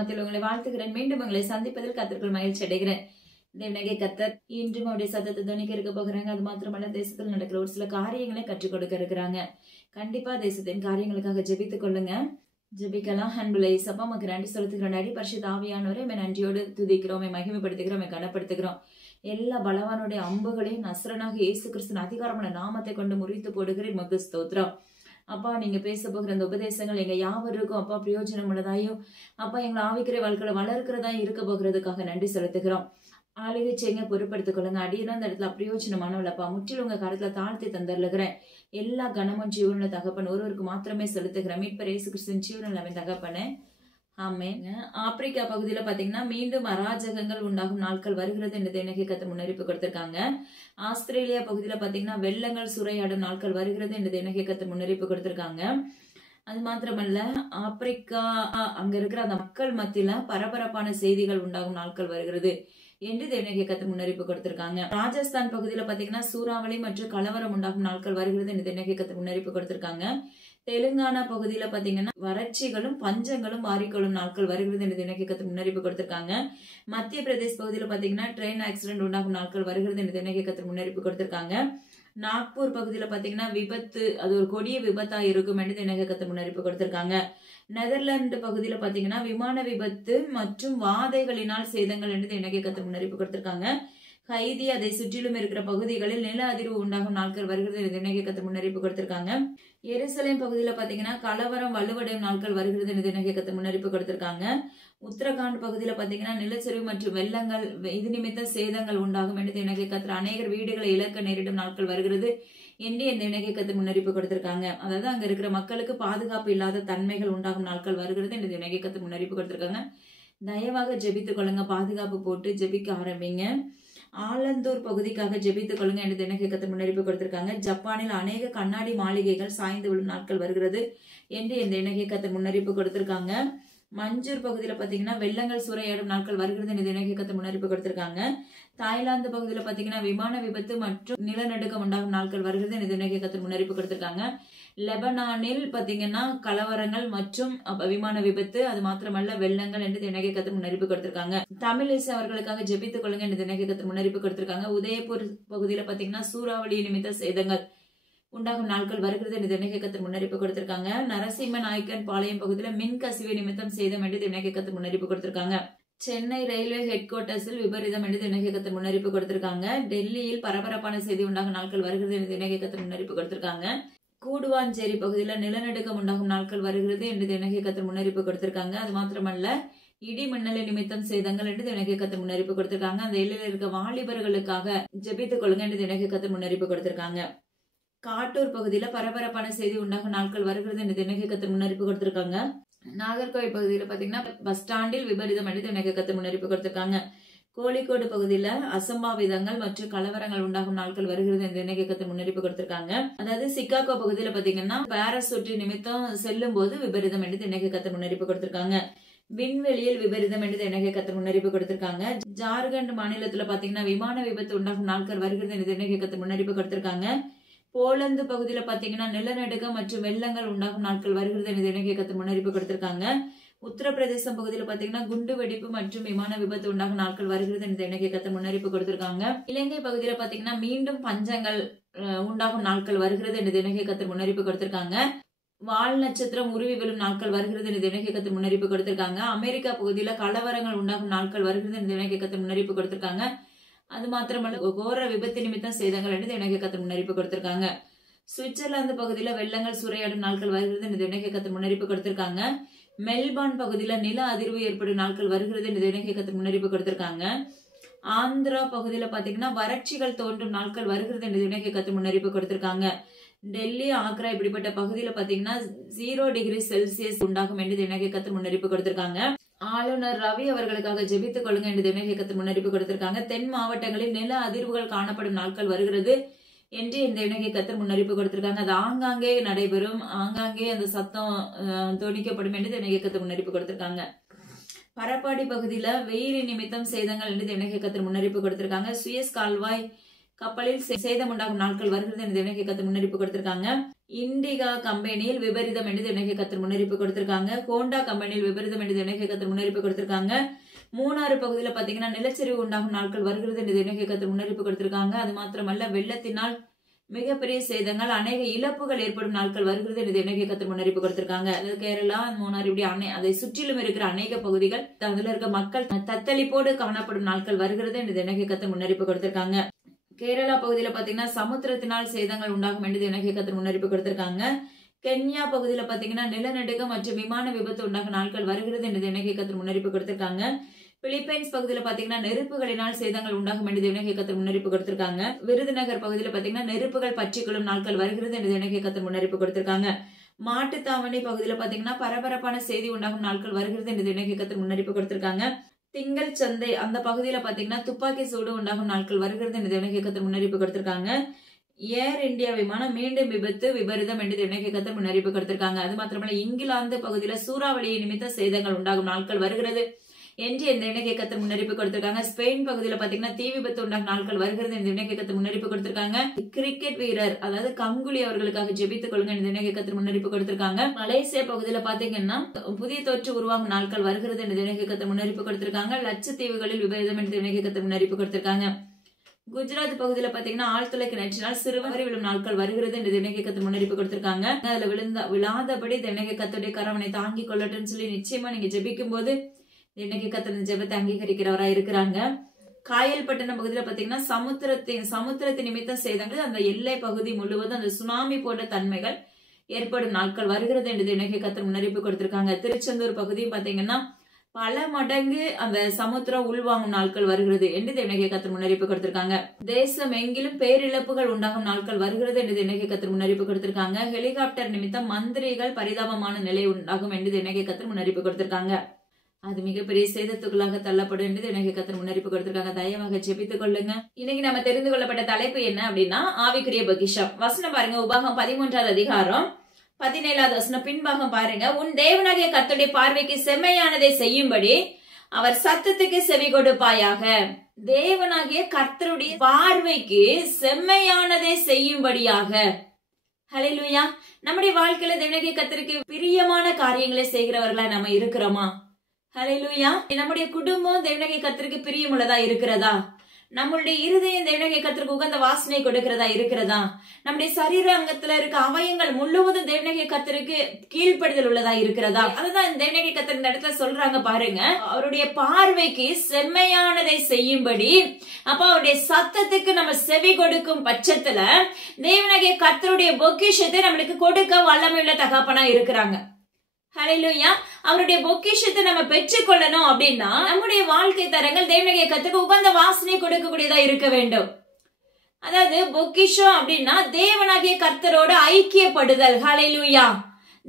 நாமத்தில் உங்களை வாழ்த்துகிறேன். மீண்டும் உங்களை சந்திப்பதில் கர்த்தருக்குள் மகிழ்ச்சி அடைகிறேன். தேவனாகிய கர்த்தர் இன்றும் அவருடைய சத்தத்தை துணிக்க இருக்க போகிறாங்க. அது மாத்திரமல்ல, தேசத்தில் நடக்கிற ஒரு சில காரியங்களை கற்றுக் கொடுக்க இருக்கிறாங்க. கண்டிப்பா தேசத்தின் காரியங்களுக்காக ஜெபித்துக் கொள்ளுங்க. ஜெபிக்கலாம். அன்புள்ள இயேசப்பா, உமக்கு நன்றி செலுத்துகிறோம். டாடி, பரிசுத்த ஆவியானவரே, நன்றியோடு துதிக்கிறோம், மகிமைப்படுத்துகிறோம், கனப்படுத்துகிறோம். எல்லா பலவானுடைய அம்புகளையும் நஸ்ரனாக இயேசு கிறிஸ்துவின் அதிகாரமான நாமத்தை கொண்டு முறித்து போடுகிறேன். உமக்கு ஸ்தோத்திரம். அப்பா, நீங்க பேச போகிற அந்த உபதேசங்கள் எங்க யாவருக்கும் அப்பா பிரயோஜனம் உள்ளதாயும் அப்பா எங்களை ஆவிக்கிற வாழ்க்கையில வளர்க்கிறதா இருக்க போகிறதுக்காக நன்றி செலுத்துகிறோம். ஆளுகை செய்ய பொறுப்படுத்திக் கொள்ளுங்க. அடியதான் அந்த இடத்துல அப்பிரயோஜனமானவளப்பா முற்றிலும் உங்க கருத்துல தாழ்த்தி தந்தருகிறேன். எல்லா கனமும் ஜீவன தகப்பன் ஒருவருக்கு மாத்திரமே செலுத்துகிறேன். மீட்பர் இயேசு கிறிஸ்துவின் ஜீவனில் அவன் தகப்பனே, ஆமென். ஆப்பிரிக்கா பகுதியில பாத்தீங்கன்னா மீண்டும் அராஜகங்கள் உண்டாகும் நாட்கள் வருகிறது என்று தேவனாகிய கர்த்தர் முன்னறிவிப்பு கொடுத்திருக்காங்க. ஆஸ்திரேலியா பகுதியில பாத்தீங்கன்னா வெள்ளங்கள் சூறையாடும் நாட்கள் வருகிறது என்று தேவனாகிய கர்த்தர் முன்னறிவிப்பு கொடுத்திருக்காங்க. அது மாத்திரமல்ல, ஆப்பிரிக்கா அங்க இருக்கிற அந்த மக்கள் மத்தியில பரபரப்பான செய்திகள் உண்டாகும் நாட்கள் வருகிறது என்று தேவனாகிய கர்த்தர் முன்னறிவிப்பு கொடுத்திருக்காங்க. ராஜஸ்தான் பகுதியில பாத்தீங்கன்னா சூறாவளி மற்றும் கலவரம் உண்டாகும் நாட்கள் வருகிறது என்று தேவனாகிய கர்த்தர் முன்னறிவிப்பு கொடுத்திருக்காங்க. தெலுங்கானா பகுதியில பாத்தீங்கன்னா வறட்சிகளும் பஞ்சங்களும் வாரிக்கொள்ளும் நாட்கள் வருகிறது என்று தேவனாகிய கர்த்தர் முன்னறிவிப்பு கொடுத்திருக்காங்க. மத்திய பிரதேச பகுதியில பாத்தீங்கன்னா ட்ரெயின் ஆக்சிடென்ட் உண்டாகும் நாட்கள் வருகிறது என்று தேவனாகிய கர்த்தர் முன்னறிவிப்பு கொடுத்திருக்காங்க. நாக்பூர் பகுதியில பாத்தீங்கன்னா விபத்து, அது ஒரு கொடிய விபத்தா இருக்கும் என்று தேவனாகிய கர்த்தர் முன்னறிவிப்பு கொடுத்திருக்காங்க. நெதர்லாந்து பகுதியில பாத்தீங்கன்னா விமான விபத்து மற்றும் வாதைகளினால் சேதங்கள் என்று தேவனாகிய கர்த்தர் முன்னறிவிப்பு கொடுத்திருக்காங்க. ஹைதி அதை சுற்றிலும் இருக்கிற பகுதிகளில் நில அதிர்வு உண்டாகும் நாட்கள் வருகிறது என்று தேவனாகிய கர்த்தர் முன்னறிவிப்பு கொடுத்திருக்காங்க. எருசலேம் பகுதியில பாத்தீங்கன்னா கலவரம் வலுவடையும் நாட்கள் வருகிறது என்று தேவனாகிய கர்த்தர் முன்னறிவிப்பு கொடுத்திருக்காங்க. உத்தரகாண்ட் பகுதியில பாத்தீங்கன்னா நிலச்சரிவு மற்றும் வெள்ளங்கள் இது நிமித்த சேதங்கள் உண்டாகும் என்று தேவனாகிய கர்த்தர் அநேகர் வீடுகளை இழக்க நேரிடும் நாட்கள் வருகிறது என்று தேவனாகிய கர்த்தர் முன்னறிவிப்பு கொடுத்திருக்காங்க. அதாவது அங்க இருக்கிற மக்களுக்கு பாதுகாப்பு இல்லாத தன்மைகள் உண்டாகும் நாட்கள் வருகிறது என்று தேவனாகிய கர்த்தர் முன்னறிவிப்பு கொடுத்திருக்காங்க. தயவாக ஜெபித்துக் கொள்ளுங்க. பாதுகாப்பு போட்டு ஜெபிக்க ஆரம்பிங்க. ஆலந்தூர் பகுதிக்காக ஜெபித்துக் கொள்ளுங்க என்று தேவனாகிய கர்த்தர் முன்னறிவிப்பு கொடுத்திருக்காங்க. ஜப்பானில் அநேக கண்ணாடி மாளிகைகள் சாய்ந்து விழும் நாட்கள் வருகிறது என்று தேவனாகிய கர்த்தர் முன்னறிவிப்பு கொடுத்திருக்காங்க. மஞ்சூர் பகுதியில பாத்தீங்கன்னா வெள்ளங்கள் சூறையாடும் நாட்கள் வருகிறது என்று தேவனாகிய கர்த்தர் முன்னறிவிப்பு கொடுத்திருக்காங்க. தாய்லாந்து பகுதியில பாத்தீங்கன்னா விமான விபத்து மற்றும் நிலநடுக்கம் உண்டாகும் நாட்கள் வருகிறது என்று தேவனாகிய கர்த்தர் முன்னறிவிப்பு கொடுத்திருக்காங்க. லெபனானில் பாத்தீங்கன்னா கலவரங்கள் மற்றும் விமான விபத்து, அது மாத்திரமல்ல வெள்ளங்கள் என்று தேவனாகிய கர்த்தர் முன்னறிவிப்பு கொடுத்திருக்காங்க. தமிழிசை அவர்களுக்காக ஜெபித்துக் கொள்ளுங்க என்று தேவனாகிய கர்த்தர் முன்னறிவிப்பு கொடுத்திருக்காங்க. உதயபூர் பகுதியில பாத்தீங்கன்னா சூறாவளி நிமித்த சேதங்கள் உண்டாகும் நாட்கள் வருகிறது என்று தேவனாகிய கர்த்தர் முன்னறிவிப்பு கொடுத்திருக்காங்க. நரசிம்ம நாயக்கன் பாளையம் பகுதியில மின் கசிவு நிமித்தம் சேதம் என்று தேவனாகிய கர்த்தர் முன்னறிவிப்பு கொடுத்திருக்காங்க. சென்னை ரயில்வே ஹெட் குவார்ட்டர்ஸில் விபரீதம் என்று தேவனாகிய கர்த்தர் முன்னறிவிப்பு கொடுத்திருக்காங்க. டெல்லியில் பரபரப்பான செய்தி உண்டாகும் நாட்கள் வருகிறது என்று தேவனாகிய கர்த்தர் முன்னறிவிப்பு கொடுத்திருக்காங்க. கூடுவாஞ்சேரி பகுதியில நிலநடுக்கம் உண்டாகும் நாட்கள் வருகிறது என்று தேவனாகிய கர்த்தர் முன்னறிவிப்பு கொடுத்திருக்காங்க. அது மாத்திரமல்ல, இடி மின்னல் நிமித்தம் சேதங்கள் என்று தேவனாகிய கர்த்தர் முன்னறிவிப்பு கொடுத்திருக்காங்க. அந்த எல்லையில் இருக்க வாலிபர்களுக்காக ஜெபித்துக் கொள்ளுங்க என்று தேவனாகிய கர்த்தர் முன்னறிவிப்பு கொடுத்திருக்காங்க. காட்டூர் பகுதியில பரபரப்பான செய்தி உண்டாகும் நாட்கள் வருகிறது என்று தேவனாகிய கர்த்தர் முன்னறிவிப்பு கொடுத்திருக்காங்க. நாகர்கோவில் பகுதியில பாத்தீங்கன்னா பஸ் ஸ்டாண்டில் விபரீதம் என்று தேவனாகிய கர்த்தர் முன்னறிவிப்பு கொடுத்திருக்காங்க. கோழிக்கோடு பகுதியில அசம்பாவிதங்கள் மற்றும் கலவரங்கள் உண்டாகும் நாட்கள் வருகிறது என்று தேவனாகிய கர்த்தர் முன்னறிவிப்பு கொடுத்திருக்காங்க. அதாவது சிகாகோ பகுதியில பாத்தீங்கன்னா பாராசூட் நிமித்தம் செல்லும் போது விபரீதம் என்று தேவனாகிய கர்த்தர் முன்னறிவிப்பு கொடுத்திருக்காங்க. விண்வெளியில் விபரீதம் என்று தேவனாகிய கர்த்தர் முன்னறிவிப்பு கொடுத்திருக்காங்க. ஜார்க்கண்ட் மாநிலத்துல பாத்தீங்கன்னா விமான விபத்து உண்டாகும் நாட்கள் வருகிறது என்று தேவனாகிய கர்த்தர் முன்னறிவிப்பு கொடுத்திருக்காங்க. போலந்து பகுதியில பாத்தீங்கன்னா நிலநடுக்கம் மற்றும் வெள்ளங்கள் உண்டாகும் நாட்கள் வருகிறது என்று தேவனாகிய கர்த்தர் முன்னறிவிப்பு கொடுத்திருக்காங்க. உத்தரப்பிரதேசம் பகுதியில பாத்தீங்கன்னா குண்டு வெடிப்பு மற்றும் விமான விபத்து உண்டாகும் நாட்கள் வருகிறது என்று தேவனாகிய கர்த்தர் முன்னறிவிப்பு கொடுத்திருக்காங்க. இலங்கை பகுதியில பாத்தீங்கன்னா மீண்டும் பஞ்சங்கள் உண்டாகும் நாட்கள் வருகிறது என்று தேவனாகிய கர்த்தர் முன்னறிவிப்பு கொடுத்திருக்காங்க. வால் நட்சத்திரம் உருவி விழும் நாட்கள் வருகிறது என்று தேவனாகிய கர்த்தர் முன்னறிவிப்பு கொடுத்திருக்காங்க. அமெரிக்கா பகுதியில கலவரங்கள் உண்டாகும் நாட்கள் வருகிறது என்று தேவனாகிய கர்த்தர் முன்னறிவிப்பு கொடுத்திருக்காங்க. அது மாத்திரமல்ல, கோர விபத்து நிமித்தம் சேதங்கள் என்று தேவனாகிய கர்த்தர் முன்னறிவிப்பு கொடுத்திருக்காங்க. சுவிட்சர்லாந்து பகுதியில வெள்ளங்கள் சூறையாடும் நாட்கள் வருகிறது என்று தேவனாகிய கர்த்தர் முன்னறிவிப்பு கொடுத்திருக்காங்க. மெல்பார்ன் பகுதியில நில அதிர்வு ஏற்படும் நாட்கள் வருகிறது என்று தேவனாகிய கர்த்தர் முன்னறிவிப்பு கொடுத்திருக்காங்க. ஆந்திரா பகுதியில பாத்தீங்கன்னா வறட்சிகள் தோன்றும் நாட்கள் வருகிறது என்று தேவனாகிய கர்த்தர் முன்னறிவிப்பு கொடுத்திருக்காங்க. டெல்லி, ஆக்ரா இப்படிப்பட்ட பகுதியில பாத்தீங்கன்னா 0 டிகிரி செல்சியஸ் உண்டாகும் என்று தேவனாகிய கர்த்தர் முன்னறிவிப்பு கொடுத்திருக்காங்க. ஆளுநர் ரவி அவர்களுக்காக ஜெபித்துக் கொள்ளுங்க என்று தேவனாகிய கர்த்தர் முன்னறிவிப்பு கொடுத்திருக்காங்க. தென் மாவட்டங்களில் நில அதிர்வுகள் காணப்படும் நாட்கள் வருகிறது என்று இந்த தேவனாகிய கர்த்தர் முன்னறிவிப்பு கொடுத்திருக்காங்க. அது ஆங்காங்கே நடைபெறும், ஆங்காங்கே அந்த சத்தம் தோணிக்கப்படும் என்று தேவனாகிய கர்த்தர் முன்னறிவிப்பு கொடுத்திருக்காங்க. பரப்பாடி பகுதியில வெயில் நிமித்தம் சேதங்கள் என்று தேவனாகிய கர்த்தர் முன்னறிவிப்பு கொடுத்திருக்காங்க. சுயஸ் கால்வாய் கப்பலில் சேதம் உண்டாகும் நாட்கள் வருகிறது என்று தேவனாகிய கர்த்தர் முன்னறிவிப்பு கொடுத்திருக்காங்க. இண்டிகா கம்பெனியில் விபரீதம் என்று தேவனாகிய கர்த்தர் முன்னறிவிப்பு கொடுத்திருக்காங்க. ஹோண்டா கம்பெனியில் விபரீதம் என்று தேவனாகிய கர்த்தர் முன்னறிவிப்பு கொடுத்திருக்காங்க. மூணாறு பகுதியில் பாத்தீங்கன்னா நிலச்சரிவு உண்டாகும் நாட்கள் வருகிறது என்று தேவனாகிய கர்த்தர் முன்னறிவிப்பு கொடுத்திருக்காங்க. அது மாத்திரமல்ல, வெள்ளத்தினால் மிகப்பெரிய சேதங்கள், அநேக இழப்புகள் ஏற்படும் நாட்கள் வருகிறது என்று தேவனாகிய கர்த்தர் முன்னறிவிப்பு கொடுத்திருக்காங்க. அதாவது கேரளா, மூணாறு, இப்படி அதை சுற்றிலும் இருக்கிற அநேக பகுதிகள், அதுல இருக்க மக்கள் தத்தளிப்போடு காணப்படும் நாட்கள் வருகிறது என்று தேவனாகிய கர்த்தர் முன்னறிவிப்பு கொடுத்திருக்காங்க. கேரளா பகுதியில பாத்தீங்கன்னா சமுத்திரத்தினால் சேதங்கள் உண்டாகும் என்று தேவனாகிய கர்த்தர் முன்னறிவிப்பு கொடுத்திருக்காங்க. கென்யா பகுதியில பாத்தீங்கன்னா நிலநடுக்கம் மற்றும் விமான விபத்து உண்டாகும் நாட்கள் வருகிறது என்று தேவனாகிய கர்த்தர் முன்னறிவிப்பு கொடுத்திருக்காங்க. பிலிப்பைன்ஸ் பகுதியில பாத்தீங்கன்னா நெருப்புகளினால் சேதங்கள் உண்டாகும் என்று தேவனாகிய கர்த்தர் முன்னறிவிப்பு கொடுத்திருக்காங்க. விருதுநகர் பகுதியில பாத்தீங்கன்னா நெருப்புகள் பற்றிக்கொள்ளும் நாட்கள் வருகிறது என்று தேவனாகிய கர்த்தர் முன்னறிவிப்பு கொடுத்திருக்காங்க. மாட்டுத்தாவணி பகுதியில பாத்தீங்கன்னா பரபரப்பான செய்தி உண்டாகும் நாட்கள் வருகிறது என்று தேவனாகிய கர்த்தர் முன்னறிவிப்பு கொடுத்திருக்காங்க. திங்கள் சந்தை அந்த பகுதியில பாத்தீங்கன்னா துப்பாக்கி சூடு உண்டாகும் நாட்கள் வருகிறது என்று தேவனாகிய கர்த்தர் முன்னறிவிப்பு கொடுத்திருக்காங்க. ஏர் இந்தியா விமானம் மீண்டும் விபரீதம் என்று தேவனாகிய கர்த்தர் முன்னறிவிப்பு கொடுத்திருக்காங்க. அது மாத்திரமல்ல, இங்கிலாந்து பகுதியில சூறாவளியை நிமித்த சேதங்கள் உண்டாகும் நாட்கள் வருகிறது என்று இந்த தேவனாகிய கர்த்தர் முன்னறிவிப்பு கொடுத்திருக்காங்க. ஸ்பெயின் பகுதியில பாத்தீங்கன்னா தீ விபத்து உண்டாகும் நாட்கள் வருகிறது என்று தேவனாகிய கர்த்தர் முன்னறிவிப்பு கொடுத்திருக்காங்க. கிரிக்கெட் வீரர் அதாவது கங்குலி அவர்களுக்காக ஜெபித்துக் கொள்ளுங்க என்று தேவனாகிய கர்த்தர் முன்னறிவிப்பு கொடுத்திருக்காங்க. மலேசியா பகுதியில பாத்தீங்கன்னா புதிய தொற்று உருவாகும் நாட்கள் வருகிறது என்று தேவனாகிய கர்த்தர் முன்னறிவிப்பு கொடுத்திருக்காங்க. லட்சத்தீவுகளில் விபரீதம் என்று தேவனாகிய கர்த்தர் முன்னறிவிப்பு கொடுத்திருக்காங்க. குஜராத் பகுதியில பாத்தீங்கன்னா ஆழ்துளை கிணற்றினால் சிறுவரை விழும் நாட்கள் வருகிறது என்று தேவனாகிய கர்த்தர் முன்னறிவிப்பு கொடுத்திருக்காங்க. அதுல விழாதபடி தேவனாகிய கர்த்தருடைய கரவனை தாங்கி கொள்ளட்டும்னு சொல்லி நிச்சயமா நீங்க ஜெபிக்கும் போது தேவனாகிய கர்த்தர் ஜெபத்தை அங்கீகரிக்கிறவரா இருக்கிறாங்க. காயல்பட்டினம் பகுதியில பாத்தீங்கன்னா சமுத்திரத்தின் நிமித்தம் சேதங்கள், அந்த எல்லை பகுதி முழுவதும் அந்த சுனாமி போன்ற தன்மைகள் ஏற்படும் நாட்கள் வருகிறது என்று தேவனாகிய கர்த்தர் முன்னறிவிப்பு கொடுத்திருக்காங்க. திருச்செந்தூர் பகுதியும் பாத்தீங்கன்னா பல மடங்கு அந்த சமுத்திரம் உள்வாங்கும் நாட்கள் வருகிறது என்று தேவனாகிய கர்த்தர் முன்னறிவிப்பு கொடுத்திருக்காங்க. தேசம் எங்கிலும் பேரிழப்புகள் உண்டாகும் நாட்கள் வருகிறது என்று தேவனாகிய கர்த்தர் முன்னறிவிப்பு கொடுத்திருக்காங்க. ஹெலிகாப்டர் நிமித்தம் மந்திரிகள் பரிதாபமான நிலை உண்டாகும் என்று தேவனாகிய கர்த்தர் முன்னறிவிப்பு கொடுத்திருக்காங்க. அது மிகப்பெரிய சேதத்துக்குள்ளாக தள்ளப்படும் என்று தேவனாகிய கர்த்தர் முன்னறிவிப்பு கொடுத்திருக்காங்க. தயவாக ஜெபித்துக் கொள்ளுங்க. இன்னைக்கு நம்ம தெரிந்து கொள்ளப்பட்ட தலைப்பு என்ன அப்படின்னா ஆவிக்குரிய பொக்கிஷம். வசனம் பாருங்க, உபாகம் 13வது அதிகாரம் 17வது வசனம் பின்பாகம் பாருங்க. உன் தேவனாகிய கர்த்தருடைய பார்வைக்கு செம்மையானதை செய்யும்படி அவர் சத்தத்துக்கு செவி கொடுப்பாயாக. தேவனாகிய கர்த்தருடைய பார்வைக்கு செம்மையானதை செய்யும்படியாக. ஹல்லேலூயா. நம்முடைய வாழ்க்கையில தேவனாகிய கர்த்தருக்கு பிரியமான காரியங்களை செய்கிறவர்களா நம்ம இருக்கிறோமா? ஹல்லேலூயா. நம்முடைய குடும்பம் தேவனாகிய கர்த்தருக்கு பிரியமுள்ளதா இருக்கிறதா? நம்மளுடைய இருதயம் தேவனாகிய கர்த்தருக்கு உகந்த வாசனை கொடுக்கிறதா இருக்கிறதா? நம்முடைய சரீர அங்கத்துல இருக்க அவயங்கள் முழுவதும் தேவனாகிய கர்த்தருக்கு கீழ்ப்படுதல் உள்ளதா இருக்கிறதா? அதுதான் தேவனாகிய கர்த்தர் இந்த இடத்துல சொல்றாங்க பாருங்க. அவருடைய பார்வைக்கு செம்மையானதை செய்யும்படி, அப்ப அவருடைய சத்தத்துக்கு நம்ம செவி கொடுக்கும் பட்சத்துல தேவனாகிய கர்த்தருடைய பொக்கிஷத்தை நம்மளுக்கு கொடுக்க வல்லமையுள்ள தகப்பனா இருக்கிறாங்க. ஹல்லேலூயா. அவருடைய பொக்கிஷத்தை நம்ம பெற்றுக்கொள்ளணும் அப்படின்னா நம்முடைய வாழ்க்கை தரங்கள் தேவனாகிய கர்த்தருக்கு உகந்த வாசனை கொடுக்கக்கூடியதா இருக்க வேண்டும். அதாவது பொக்கிஷம் அப்படின்னா தேவனாகிய கர்த்தரோட ஐக்கியப்படுதல். ஹல்லேலூயா.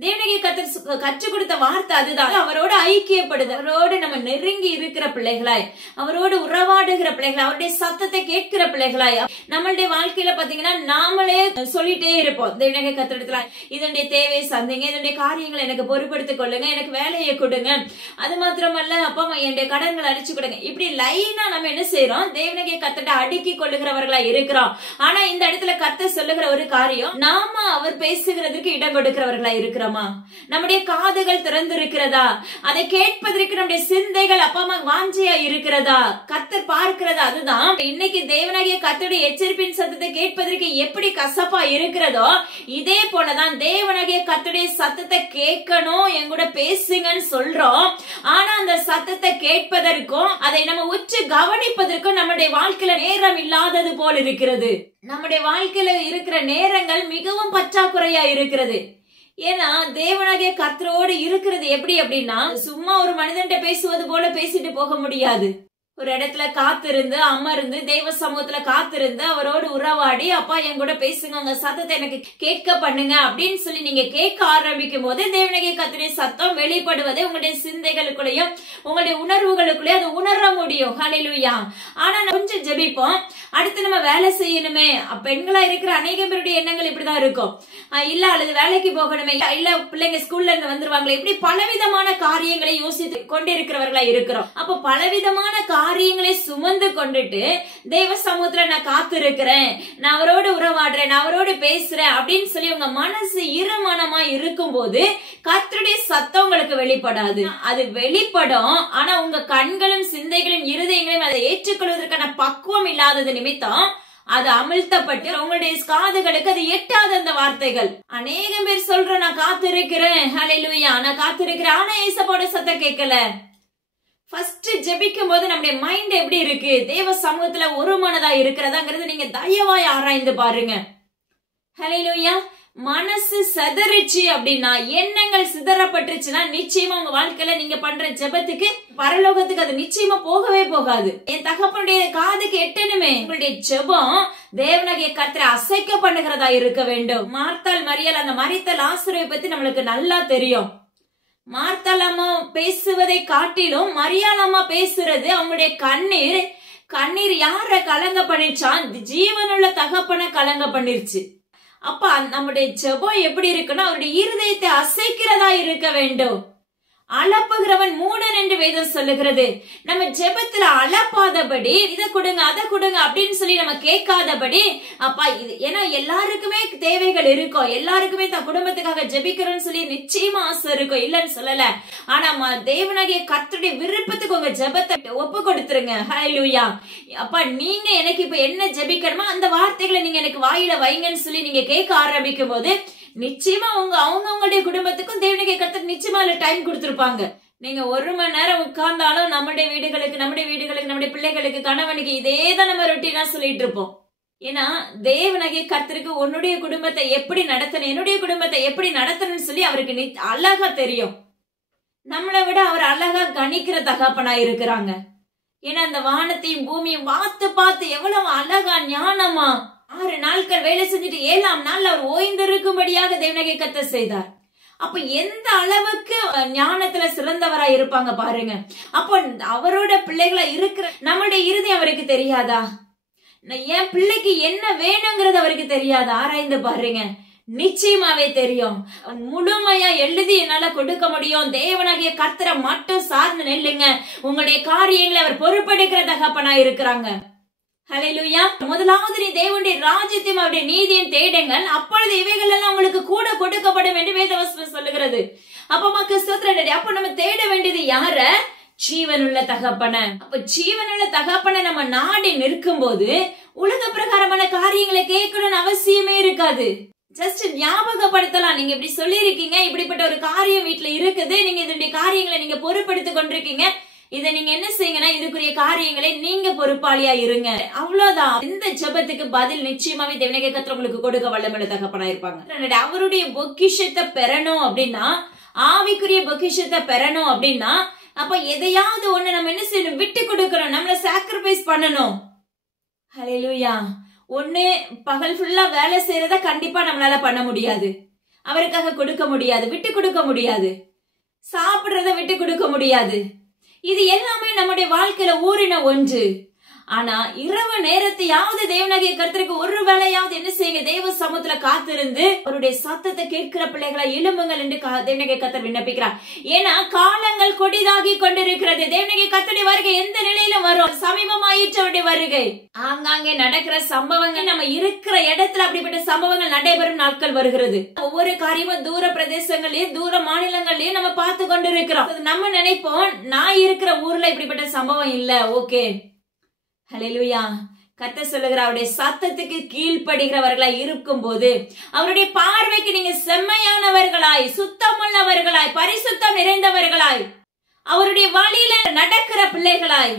தேவனாகிய கர்த்தர் கற்றுக் கொடுத்த வார்த்தை அதுதான். அவரோட ஐக்கியப்படுதல், அவரோடு நம்ம நெருங்கி இருக்கிற பிள்ளைகளாய், அவரோடு உறவாடுகிற பிள்ளைகளாய், அவருடைய சத்தத்தை கேட்கிற பிள்ளைகளாய் நம்மளுடைய வாழ்க்கையில பாத்தீங்கன்னா நாமளே சொல்லிட்டே இருப்போம் தேவனாகிய கர்த்தரிடத்துல, இதனுடைய தேவையை சந்திங்க, இதனுடைய காரியங்களை எனக்கு பொறுப்படுத்திக் கொள்ளுங்க, எனக்கு வேலையை கொடுங்க, அது மாத்திரமல்ல அப்பா என்னுடைய கடன்களை அடிச்சு கொடுங்க. இப்படி லைனா நம்ம என்ன செய்யறோம்? தேவனாகிய கர்த்தரை அடுக்கி கொள்ளுகிறவர்களா இருக்கிறோம். ஆனா இந்த இடத்துல கர்த்தர் சொல்லுகிற ஒரு காரியம், நாம அவர் பேசுகிறதுக்கு இடம் கொடுக்கிறவர்களா இருக்கிறோம். நம்முடைய காதுகள் திறந்திருக்கிறதா? அதை கேட்பதற்கு நம்முடைய சிந்தைகள் அப்பா அம்மா வாஞ்சியா இருக்கிறதா? கர்த்தர் பார்க்கிறதா? அதுதான் இன்னைக்கு தேவனாகிய கர்த்தருடைய எச்சரிப்பின் சத்தத்தை கேட்பதற்கு எப்படி கசப்பா இருக்கிறதோ, இதே போலதான் தேவனாகிய கர்த்தருடைய சத்தத்தை கேட்கணும், என் கூட பேசுங்கன்னு சொல்றோம். ஆனா அந்த சத்தத்தை கேட்பதற்கும் அதை நம்ம உற்று கவனிப்பதற்கும் நம்முடைய வாழ்க்கையில நேரம் இல்லாதது போல் இருக்கிறது. நம்முடைய வாழ்க்கையில இருக்கிற நேரங்கள் மிகவும் பற்றாக்குறையா இருக்கிறது. ஏன்னா தேவனாகிய கர்த்தரோடு இருக்கிறது எப்படி அப்படின்னா, சும்மா ஒரு மனிதன்கிட்ட பேசுவது போல பேசிட்டு போக முடியாது. ஒரு இடத்துல காத்திருந்து அமர்ந்து தேவ சமூகத்துல காத்திருந்து அவரோடு உறவாடி, அப்பா என் கூட பேசுங்க, உங்க சத்தத்தை எனக்கு கேட்க பண்ணுங்க அப்படின்னு சொல்லி நீங்க கேட்க ஆரம்பிக்கும் போது தேவனாகிய கர்த்தருடைய சத்தம் வெளிப்படுவதை உங்களுடைய சிந்தைகளுக்குள்ளேயும் உங்களுடைய உணர்வுகளுக்குள்ளேயும் அது உணர முடியும். ஹல்லேலூயா. ஆனா கொஞ்சம் ஜெபிப்போம், அடுத்து நம்ம வேலை செய்யணுமே. பெண்களா இருக்கிற அநேக பேருடைய எண்ணங்கள் இப்படிதான் இருக்கும். இல்ல அல்லது வேலைக்கு போகணுமே, இல்ல பிள்ளைங்க ஸ்கூல்ல இருந்து வந்துருவாங்களே, இப்படி பலவிதமான காரியங்களை யோசித்து கொண்டிருக்கிறவர்களா இருக்கிறோம். அப்ப பலவிதமான காரியங்களை சுமந்து கொண்டுட்டு தேவ சமூகத்துல நான் காத்திருக்கிறேன், நான் அவரோடு உறவாடுறேன், நான் அவரோடு பேசுறேன் அப்படின்னு சொல்லி உங்க மனசு இருமனமா இருக்கும் போது கர்த்தருடைய சத்தம் உங்களுக்கு வெளிப்படாது. அது வெளிப்படும், ஆனா உங்க கண்களும் சிந்தைகளும் இருதயங்களையும் அதை ஏற்றுக்கொள்வதற்கான பக்குவம் இல்லாதது நிமித்தம் அது அமிழ்த்தப்பட்டு உங்களுடைய காதுகளுக்கு அது எட்டாத அந்த வார்த்தைகள். அநேகம் பேர் சொல்றோம் நான் காத்திருக்கிறேன், ஹல்லேலூயா நான் காத்திருக்கிறேன், ஆனா ஏசப்பாவோட சத்தம் கேட்கல. ஃபர்ஸ்ட் ஜெபிக்கும் போது நம்முடைய மைண்ட் எப்படி இருக்கு, தேவ சமூகத்துல ஒரு மனதா இருக்கிறதாங்கிறது நீங்க தயவாய் ஆராய்ந்து பாருங்க. ஹல்லேலூயா. மனசு சிதறிச்சு அப்படின்னா, எண்ணங்கள் சிதறப்பட்டுச்சுன்னா நிச்சயமா உங்க வாழ்க்கையில நீங்க பண்ற ஜெபத்துக்கு பரலோகத்துக்கு அது நிச்சயமா போகவே போகாது. என் தகப்பனுடைய காதுக்கு எட்டணுமே. உங்களுடைய ஜெபம் தேவனாகிய கர்த்தரை அசைக்க பண்ணுகிறதா இருக்க வேண்டும். மார்த்தாள் மரியாள், அந்த மரித்த லாசருவை பத்தி நம்மளுக்கு நல்லா தெரியும். மார்த்தாள் அம்மா பேசுவதை காட்டிலும் மரியாள் அம்மா பேசுறது அவங்களுடைய கண்ணீர் யார கலங்க பண்ணிச்சான், ஜீவனுள்ள தகப்பனை கலங்க பண்ணிருச்சு. அப்ப நம்முடைய ஜெபம் எப்படி இருக்குன்னா அவருடைய இருதயத்தை அசைக்கிறதா இருக்க வேண்டும். அலப்புகிறவன் மூடன் என்று வேதம் சொல்லுகிறது. நம்ம ஜெபத்துல அலப்பாதபடி இதை கொடுங்க அதை கொடுங்க அப்படின்னு சொல்லி நம்ம கேட்காதபடி, அப்பா இது ஏன்னா எல்லாருக்குமே தேவைகள் இருக்கும், எல்லாருக்குமே தன் குடும்பத்துக்காக ஜெபிக்கிறோம்னு சொல்லி நிச்சயமா ஆசை இருக்கும், இல்லன்னு சொல்லல. ஆனா தேவனாகிய கர்த்தருடைய விருப்பத்துக்கு உங்க ஜெபத்தை ஒப்பு கொடுத்துருங்க. ஹல்லேலூயா. அப்பா நீங்க எனக்கு இப்ப என்ன ஜெபிக்கணுமோ அந்த வார்த்தைகளை நீங்க எனக்கு வாயில வைங்கன்னு சொல்லி நீங்க கேட்க ஆரம்பிக்கும் போது நிச்சயமா அவங்களுடைய குடும்பத்துக்கும் தேவனுடைய கர்த்தர் நிச்சயமா அதுல டைம் கொடுத்திருப்பாங்க. நீங்க 1 மணி நேரம் உட்கார்ந்தாலும் நம்முடைய வீடுகளுக்கு நம்முடைய பிள்ளைகளுக்கு கணவனுக்கு இதேதான் நம்ம ரொட்டீனா சொல்லிட்டு இருப்போம். ஏன்னா தேவனாகிய கர்த்தருக்கு உன்னுடைய குடும்பத்தை எப்படி நடத்தணும், என்னுடைய குடும்பத்தை எப்படி நடத்தணும்னு சொல்லி அவருக்கு அழகா தெரியும். நம்மளை விட அவர் அழகா கணிக்கிற தகப்பனா இருக்கிறாங்க. ஏன்னா அந்த வானத்தையும் பூமியும் பார்த்து எவ்வளவு அழகா ஞானமா 6 நாட்கள் வேலை செஞ்சுட்டு 7ஆம் நாள் அவர் ஓய்ந்திருக்கும்படியாக தேவனாகிய கர்த்தர் செய்தார். அப்ப எந்த அளவுக்கு ஞானத்துல சிறந்தவரா இருப்பாங்க பாருங்க. அப்போ அவரோட பிள்ளைகளா இருக்கிற நம்மளுடைய இறுதி அவருக்கு தெரியாதா? என் பிள்ளைக்கு என்ன வேணுங்கிறது அவருக்கு தெரியாதா? ஆராய்ந்து பாருங்க, நிச்சயமாவே தெரியும். முழுமையா எழுதி என்னால கொடுக்க முடியும். தேவனாகிய கர்த்தரை மட்டும் சார்ந்து நெல்லுங்க, உங்களுடைய காரியங்களை அவர் பொறுப்பெடுக்கிற தகப்பனா இருக்கிறாங்க. ஹல்லேலூயா. முதலாவது நீ தேவனுடைய ராஜ்யத்தையும் அவருடைய நீதியும் தேடுங்கள், அப்பொழுது இவைகள் எல்லாம் உங்களுக்கு கூட கொடுக்கப்படும் என்று வேதவசனம் சொல்லுகிறது. அப்ப மக்கள் ஸ்தோத்திரம். அப்ப நம்ம தேட வேண்டியது யார? ஜீவனுள்ள தகப்பன. அப்ப ஜீவனுள்ள தகப்பன நம்ம நாடி நிற்கும் போது உலக பிரகாரமான காரியங்களை கேட்கணும்னு அவசியமே இருக்காது. ஜஸ்ட் ஞாபகப்படுத்தலாம். நீங்க இப்படி சொல்லி இருக்கீங்க, இப்படிப்பட்ட ஒரு காரியம் வீட்டுல இருக்குது, நீங்க இதனுடைய காரியங்களை நீங்க பொறுப்படுத்திக் கொண்டிருக்கீங்க, இதை நீங்க என்ன செய்யுங்கன்னா இதுக்குரிய காரியங்களை நீங்க பொறுப்பாளியா இருங்க, அவ்வளவுதான். இந்த ஜெபத்துக்கு பதில் நிச்சயமாவே தேவனாகிய கர்த்தர் உங்களுக்கு கொடுக்க வல்லமையுள்ள தகப்பனா இருப்பாங்க. அவருடைய பொக்கிஷத்தை பெறணும் அப்படின்னா, ஆவிக்குரிய பொக்கிஷத்தை பெறணும் அப்படின்னா, அப்ப எதையாவது ஒண்ணு நம்ம என்ன செய்யணும்? விட்டு கொடுக்கணும், நம்மள சாக்ரிஃபைஸ் பண்ணணும். ஹல்லேலூயா. ஒண்ணு பகல் ஃபுல்லா வேலை செய்யறத கண்டிப்பா நம்மளால பண்ண முடியாது, அவருக்காக கொடுக்க முடியாது, விட்டு கொடுக்க முடியாது. சாப்பிடுறத விட்டு கொடுக்க முடியாது. இது எல்லாமே நம்முடைய வாழ்க்கையில ஊறின ஒன்று. ஆனா இரவு நேரத்தையாவது தேவனாகிய கர்த்தருக்கு ஒரு வேளையாவது என்ன செய்யுங்க? தேவ சமூகத்துல காத்திருந்து அவருடைய சத்தத்தை கேட்கிற பிள்ளைகளை எழும்புங்கள் என்று தேவனாகிய கர்த்தர் விண்ணப்பிக்கிறார். ஏன்னா காலங்கள் கொடிதாகி கொண்டிருக்கிறது. தேவனாகிய கர்த்தருடைய வருகை எந்த நிலையிலும் வரும், சமீபமாயிற்று அவருடைய வருகை. ஆங்காங்கே நடக்கிற சம்பவங்கள், நம்ம இருக்கிற இடத்துல அப்படிப்பட்ட சம்பவங்கள் நடைபெறும் நாட்கள் வருகிறது. ஒவ்வொரு காரியமும் தூர பிரதேசங்களையும் தூர மாநிலங்களையும் நம்ம பார்த்து கொண்டிருக்கிறோம். நம்ம நினைப்போம் நான் இருக்கிற ஊர்ல இப்படிப்பட்ட சம்பவம் இல்ல, ஓகே. ஹல்லேலூயா. கர்த்தர் சொல்லுகிறார், அவருடைய சத்தத்துக்கு கீழ்ப்படுகிறவர்களாய் இருக்கும் போது, அவருடைய பார்வைக்கு நீங்க செம்மையானவர்களாய், சுத்தமுள்ளவர்களாய், பரிசுத்தம் நிறைந்தவர்களாய், அவருடைய வழியில நடக்கிற பிள்ளைகளாய்,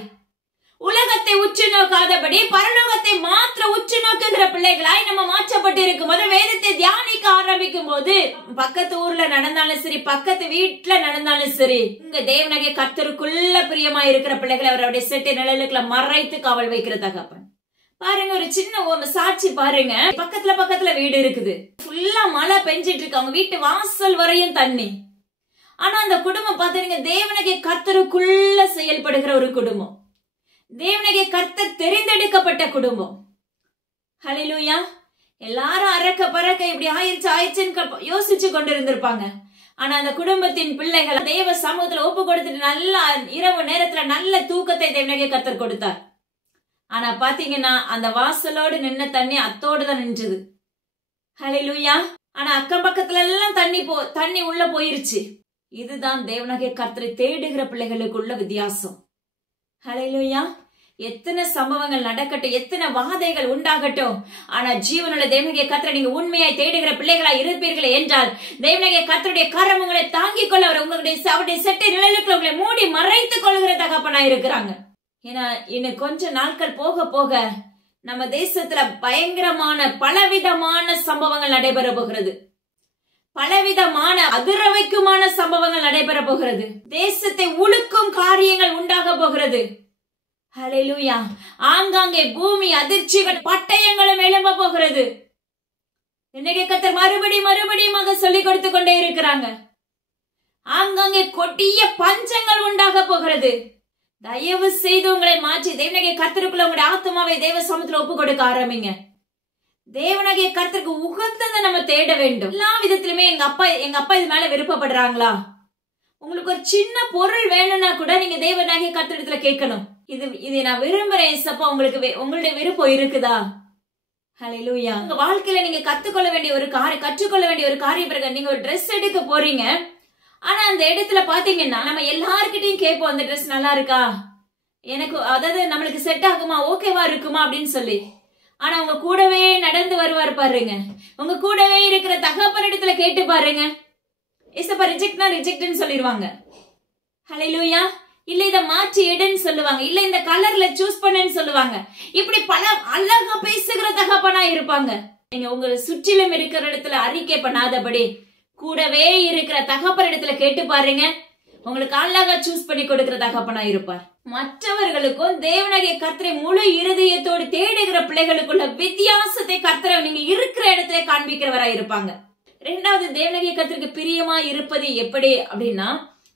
உலகத்தை உற்று நோக்காதபடி பரலோகத்தை மாத்திர உற்று நோக்குகிற பிள்ளைகளாய் நம்ம மாற்றப்பட்டிருக்கும் போது, வேதத்தை தியானிக்க ஆரம்பிக்கும் போது, பக்கத்து ஊர்ல நடந்தாலும் சரி, பக்கத்து வீட்டுல நடந்தாலும் சரி, இங்க தேவனாகிய கர்த்தருக்குள்ள பிரியமா இருக்கிற பிள்ளைகளை அவருடைய செட்டை நிழலுக்குள்ள மறைத்து காவல் வைக்கிற தகப்பன். பாருங்க, ஒரு சின்ன சாட்சி பாருங்க. பக்கத்துல வீடு இருக்குது, ஃபுல்லா மழை பெஞ்சிட்டு இருக்கு, அவங்க வீட்டு வாசல் வரையும் தண்ணி. ஆனா அந்த குடும்பம் பாத்தீங்க, தேவனாகிய கர்த்தருக்குள்ள செயல்படுகிற ஒரு குடும்பம், தேவனாகிய கர்த்தர் தெரிந்தெடுக்கப்பட்ட குடும்பம். ஹல்லேலூயா. எல்லாரும் அறக்க பறக்க இப்படி ஆயிடுச்சுன்னு யோசிச்சு கொண்டு இருந்திருப்பாங்க. ஆனா அந்த குடும்பத்தின் பிள்ளைகள் தேவ சமூகத்துல ஒப்பு கொடுத்துட்டு நல்ல இரவு நேரத்துல நல்ல தூக்கத்தை தேவனாகிய கர்த்தர் கொடுத்தார். ஆனா பாத்தீங்கன்னா அந்த வாசலோடு நின்ன தண்ணி அத்தோடு தான் நின்றது. ஹல்லேலூயா. ஆனா அக்கம் பக்கத்துல எல்லாம் தண்ணி உள்ள போயிருச்சு. இதுதான் தேவனாகிய கர்த்தரை தேடுகிற பிள்ளைகளுக்குள்ள வித்தியாசம். ஹல்லேலூயா. எத்தனை சம்பவங்கள் நடக்கட்டும், எத்தனை வாதைகள் உண்டாகட்டும், ஆனா ஜீவனுள்ள தேவனாகிய கர்த்தரை நீங்க உண்மையாய் தேடுகிற பிள்ளைகளா இருப்பீர்கள் என்றால் தேவனாகிய கர்த்தருடைய கரம் உங்களை தாங்கிக் கொள்ள அவருடைய செட்டை நிழலுக்கு உங்களை மூடி மறைத்துக் கொள்கிற தகப்பனா இருக்கிறாங்க. ஏன்னா இன்னும் கொஞ்ச நாட்கள் போக போக நம்ம தேசத்துல பயங்கரமான பலவிதமான சம்பவங்கள் நடைபெற போகிறது. பலவிதமான அதிரவைக்குமான சம்பவங்கள் நடைபெற போகிறது. தேசத்தை உலுக்கும் காரியங்கள் உண்டாக போகிறது. ஹல்லேலூயா. ஆங்காங்கே பூமி அதிர்ச்சிகள் பட்டயங்களும் எழும்ப போகிறது. இன்னைக்கு கர்த்தர் மறுபடியும் சொல்லிக் கொடுத்து கொண்டே இருக்கிறாங்க. ஆங்காங்கே கொடிய பஞ்சங்கள் உண்டாக போகிறது. தயவு செய்து உங்களை மாற்றி தேவனாகிய கர்த்தருக்குள்ள உங்களுடைய ஆத்மாவை தேவ சமூகத்துல ஒப்பு கொடுக்க ஆரம்பிங்க. தேவனாகிய கர்த்தருக்கு உகந்ததை நம்ம தேட வேண்டும். எல்லா விதத்திலுமே எங்க அப்பா இது மேல விருப்பப்படுறாங்களா? உங்களுக்கு ஒரு சின்ன பொருள் வேணும்னா கூட நீங்க தேவனாகிய கர்த்தரிடத்துல கேட்கணும். இது நான் விரும்புறேன் ஏசப்பா, உங்களுடைய விருப்பம் இருக்குதா? ஹல்லேலூயா. உங்க வாழ்க்கையில நீங்க கற்றுக்கொள்ள வேண்டிய ஒரு காரியம் பிறகு நீங்க ஒரு ட்ரெஸ் எடுக்க போறீங்க. ஆனா அந்த இடத்துல பாத்தீங்கன்னா நம்ம எல்லார்கிட்டையும் கேட்போம், அந்த ட்ரெஸ் நல்லா இருக்கா, எனக்கு அதாவது நம்மளுக்கு செட் ஆகுமா, ஓகேவா இருக்குமா அப்படின்னு சொல்லி. ஆனா உங்க கூடவே நடந்து வருவார் பாருங்க, உங்க கூடவே இருக்கிற தகப்பனிடத்துல கேட்டு பாருங்க. ஏசப்பா ரிஜெக்ட்னு சொல்லிடுவாங்க. ஹல்லேலூயா. இல்ல இத மாற்றி எடுன்னு சொல்லுவாங்க, இல்ல இந்த கலர்ல சூஸ் பண்ணுன்னு சொல்லுவாங்க. இப்படி பல அழகா பேசுகிற தகப்பனா இருப்பாங்க. நீங்க உங்க சுற்றிலும் இருக்கிற இடத்துல அறிக்கை பண்ணாதபடி கூடவே இருக்கிற தகப்பனிடத்துல கேட்டு பாருங்க, உங்களுக்கு அழகா சூஸ் பண்ணி கொடுக்கிற தகப்பனா இருப்பார். மற்றவர்களுக்கும் தேவனாகிய கர்த்தரை முழு இருதயத்தோடு தேடுகிற பிள்ளைகளுக்குள்ள வித்தியாசத்தை கர்த்தரை நீங்க இருக்கிற இடத்துல காண்பிக்கிறவரா இருப்பாங்க. இரண்டாவது, தேவனாகிய கர்த்தருக்கு பிரியமா இருப்பது எப்படி அப்படின்னா,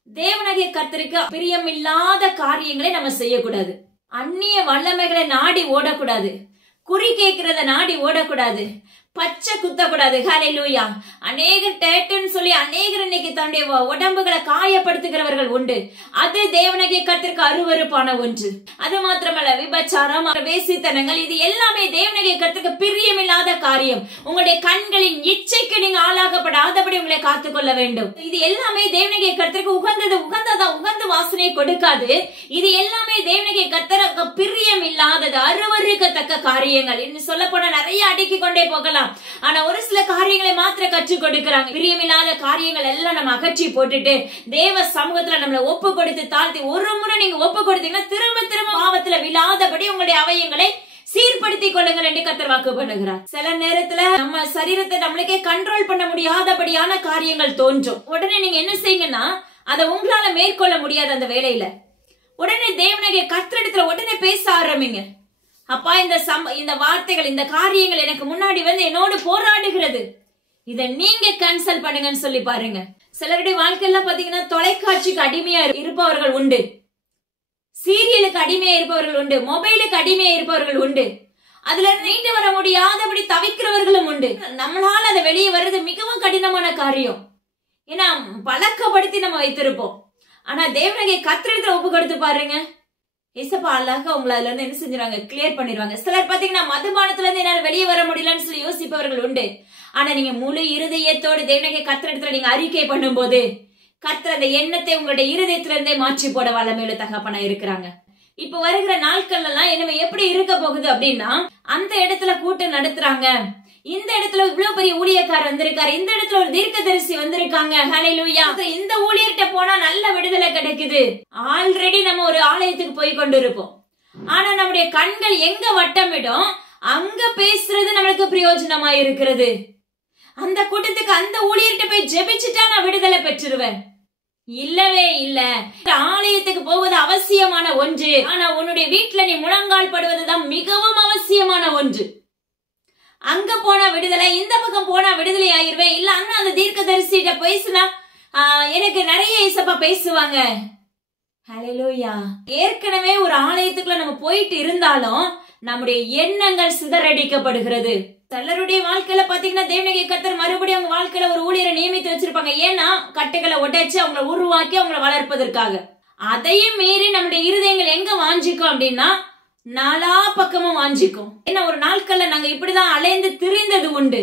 தேவனாகிய கர்த்தருக்கு பிரியமில்லாத காரியங்களை நம்ம செய்யக்கூடாது. அந்நிய வல்லமைகளை நாடி ஓடக்கூடாது. குறி கேட்கிறத நாடி ஓடக்கூடாது. பச்சை குத்தக்கூடாது. ஹல்லேலூயா. அநேகர் டேட்டுன்னு சொல்லி அநேகர் இன்னைக்கு தன்னுடைய உடம்புகளை காயப்படுத்துகிறவர்கள் உண்டு. அது தேவனாகிய கர்த்தருக்கு அருவருப்பான ஒன்று. அது மாத்திரமல்ல, விபச்சாரம், வேசித்தனங்கள், இது எல்லாமே தேவனாகிய கர்த்தருக்கு பிரியமில்லாத காரியம். உங்களுடைய கண்களின் இச்சைக்கு நீங்க ஆளாகப்படாதபடி உங்களை காத்துக்கொள்ள வேண்டும். இது எல்லாமே தேவனாகிய கர்த்தருக்கு உகந்த வாசனையை கொடுக்காது. இது எல்லாமே தேவனாகிய கர்த்தருக்கு பிரியம் இல்லாதது, அருவருக்கத்தக்க காரியங்கள். இன்னும் சொல்ல போனா நிறைய அடுக்கி கொண்டே போகலாம். ஆனா ஒரு சில காரியங்களை மாத்திர கற்றுக் கொடுக்கிறாங்க. பிரியமில்லாத காரியங்கள் எல்லாம் நம்ம அகற்றி போட்டுட்டு தேவ சமூகத்துல நம்மளை ஒப்பு கொடுத்து தாழ்த்தி, ஒரு முறை நீங்க ஒப்பு கொடுத்தீங்கன்னா திரும்ப பாவத்துல விழாதபடி உங்களுடைய அவயங்களை சீர்படுத்திக் கொள்ளுங்கள் என்று கர்த்தர் வாக்கு பண்ணுகிறார். சில நேரத்துல நம்ம சரீரத்தை நம்மளுக்கே கண்ட்ரோல் பண்ண முடியாதபடியான காரியங்கள் தோன்றும். உடனே நீங்க என்ன செய்யுங்கன்னா, அதை உங்களால மேற்கொள்ள முடியாது. அந்த வேலையில உடனே தேவனாகிய கர்த்தரிடத்துல உடனே பேச ஆரம்பிங்க. அப்பா, இந்த வார்த்தைகள், இந்த காரியங்கள் எனக்கு முன்னாடி வந்து என்னோடு போராடுகிறது, இத நீங்க கேன்சல் பண்ணுங்கன்னு சொல்லி பாருங்க. சிலருடைய வாழ்க்கையில பாத்தீங்கன்னா தொலைக்காட்சிக்கு அடிமையா இருப்பவர்கள் உண்டு, சீரியலுக்கு அடிமையா இருப்பவர்கள் உண்டு, மொபைலுக்கு அடிமையா இருப்பவர்கள் உண்டு. அதுல நீண்டு வர முடியாதபடி தவிக்கிறவர்களும் உண்டு. நம்மளால அதை வெளியே வர்றது மிகவும் கடினமான காரியம். ஏன்னா பழக்கப்படுத்தி நம்ம வைத்திருப்போம். ஆனா தேவனாகிய கர்த்தரிடத்துல ஒப்பு கொடுத்து பாருங்க, ஏசப்பா அழகா உங்களை அதுல இருந்து என்ன செஞ்சிருவாங்க, கிளியர் பண்ணிடுவாங்க. சிலர் பாத்தீங்கன்னா மதுபானத்துல இருந்து என்னால வெளியே வர முடியலன்னு சொல்லி யோசிப்பவர்கள் உண்டு. ஆனா நீங்க முழு இருதயத்தோடு தேவனாகிய கர்த்தரிடத்துல நீங்க அறிக்கை பண்ணும் போது கர்த்தர் அந்த எண்ணத்தை உங்களுடைய இருதயத்துல இருந்தே மாற்றி போட வல்லமையுள்ள தகப்பனா இருக்கிறாங்க. இப்ப வருகிற நாட்கள் எல்லாம் என்ன எப்படி இருக்க போகுது அப்படின்னா, அந்த இடத்துல கூட்டம் நடத்துறாங்க, இந்த இடத்துல இவ்வளவு பெரிய ஊழியக்காரர் வந்திருக்காரு, இந்த இடத்துல ஒரு தீர்க்கதரிசி வந்திருக்காங்க, ஹல்லேலூயா, இந்த ஊழியர்கிட்ட போனா நல்ல விடுதலை கிடைக்குது. ஆல்ரெடி நம்ம ஒரு ஆலயத்துக்கு போய் கொண்டு இருப்போம். ஆனா நம்முடைய கண்கள் எங்க வட்டமிடும், அங்க பேசுறது நம்மளுக்கு பிரயோஜனமா இருக்கிறது. அந்த கூட்டத்துக்கு அந்த ஊழியர்கிட்ட போய் ஜெபிச்சுட்டா நான் விடுதலை பெற்றுருவேன். இல்லவே இல்ல. ஆலயத்துக்கு போவது அவசியமான ஒன்று. ஆனா உன்னுடைய வீட்டுல நீ முழங்கால் படுவதுதான் மிகவும் அவசியமான ஒன்று. அங்க போனா விடுதலை, இந்த பக்கம் போனா விடுதலை ஆயிருவேன். இல்ல அண்ணா அந்த தீர்க்கதரிசிட்ட பேசினா எனக்கு நிறைய ஏசப்பா பேசுவாங்க. ஹல்லேலூயா. ஏற்கனவே ஒரு ஆலயத்துக்குள்ள நம்ம போயிட்டு இருந்தாலும் நம்முடைய எண்ணங்கள் சிதறடிக்கப்படுகிறது. சிலருடைய வாழ்க்கையில பாத்தீங்கன்னா தேவனாகிய கர்த்தர் மறுபடியும் அவங்க வாழ்க்கையில ஒரு ஊழியரை நியமித்து வச்சிருப்பாங்க. ஏன்னா கட்டுகளை உடைச்சு அவங்களை உருவாக்கி அவங்களை வளர்ப்பதற்காக. அதையும் மீறி நம்முடைய இருதயங்கள் எங்க வாஞ்சிக்கும் அப்படின்னா நாலா பக்கமும் வாஞ்சிக்கும். ஏன்னா ஒரு நாட்கள்ல நாங்க இப்படிதான் அலைந்து திரிந்தது உண்டு.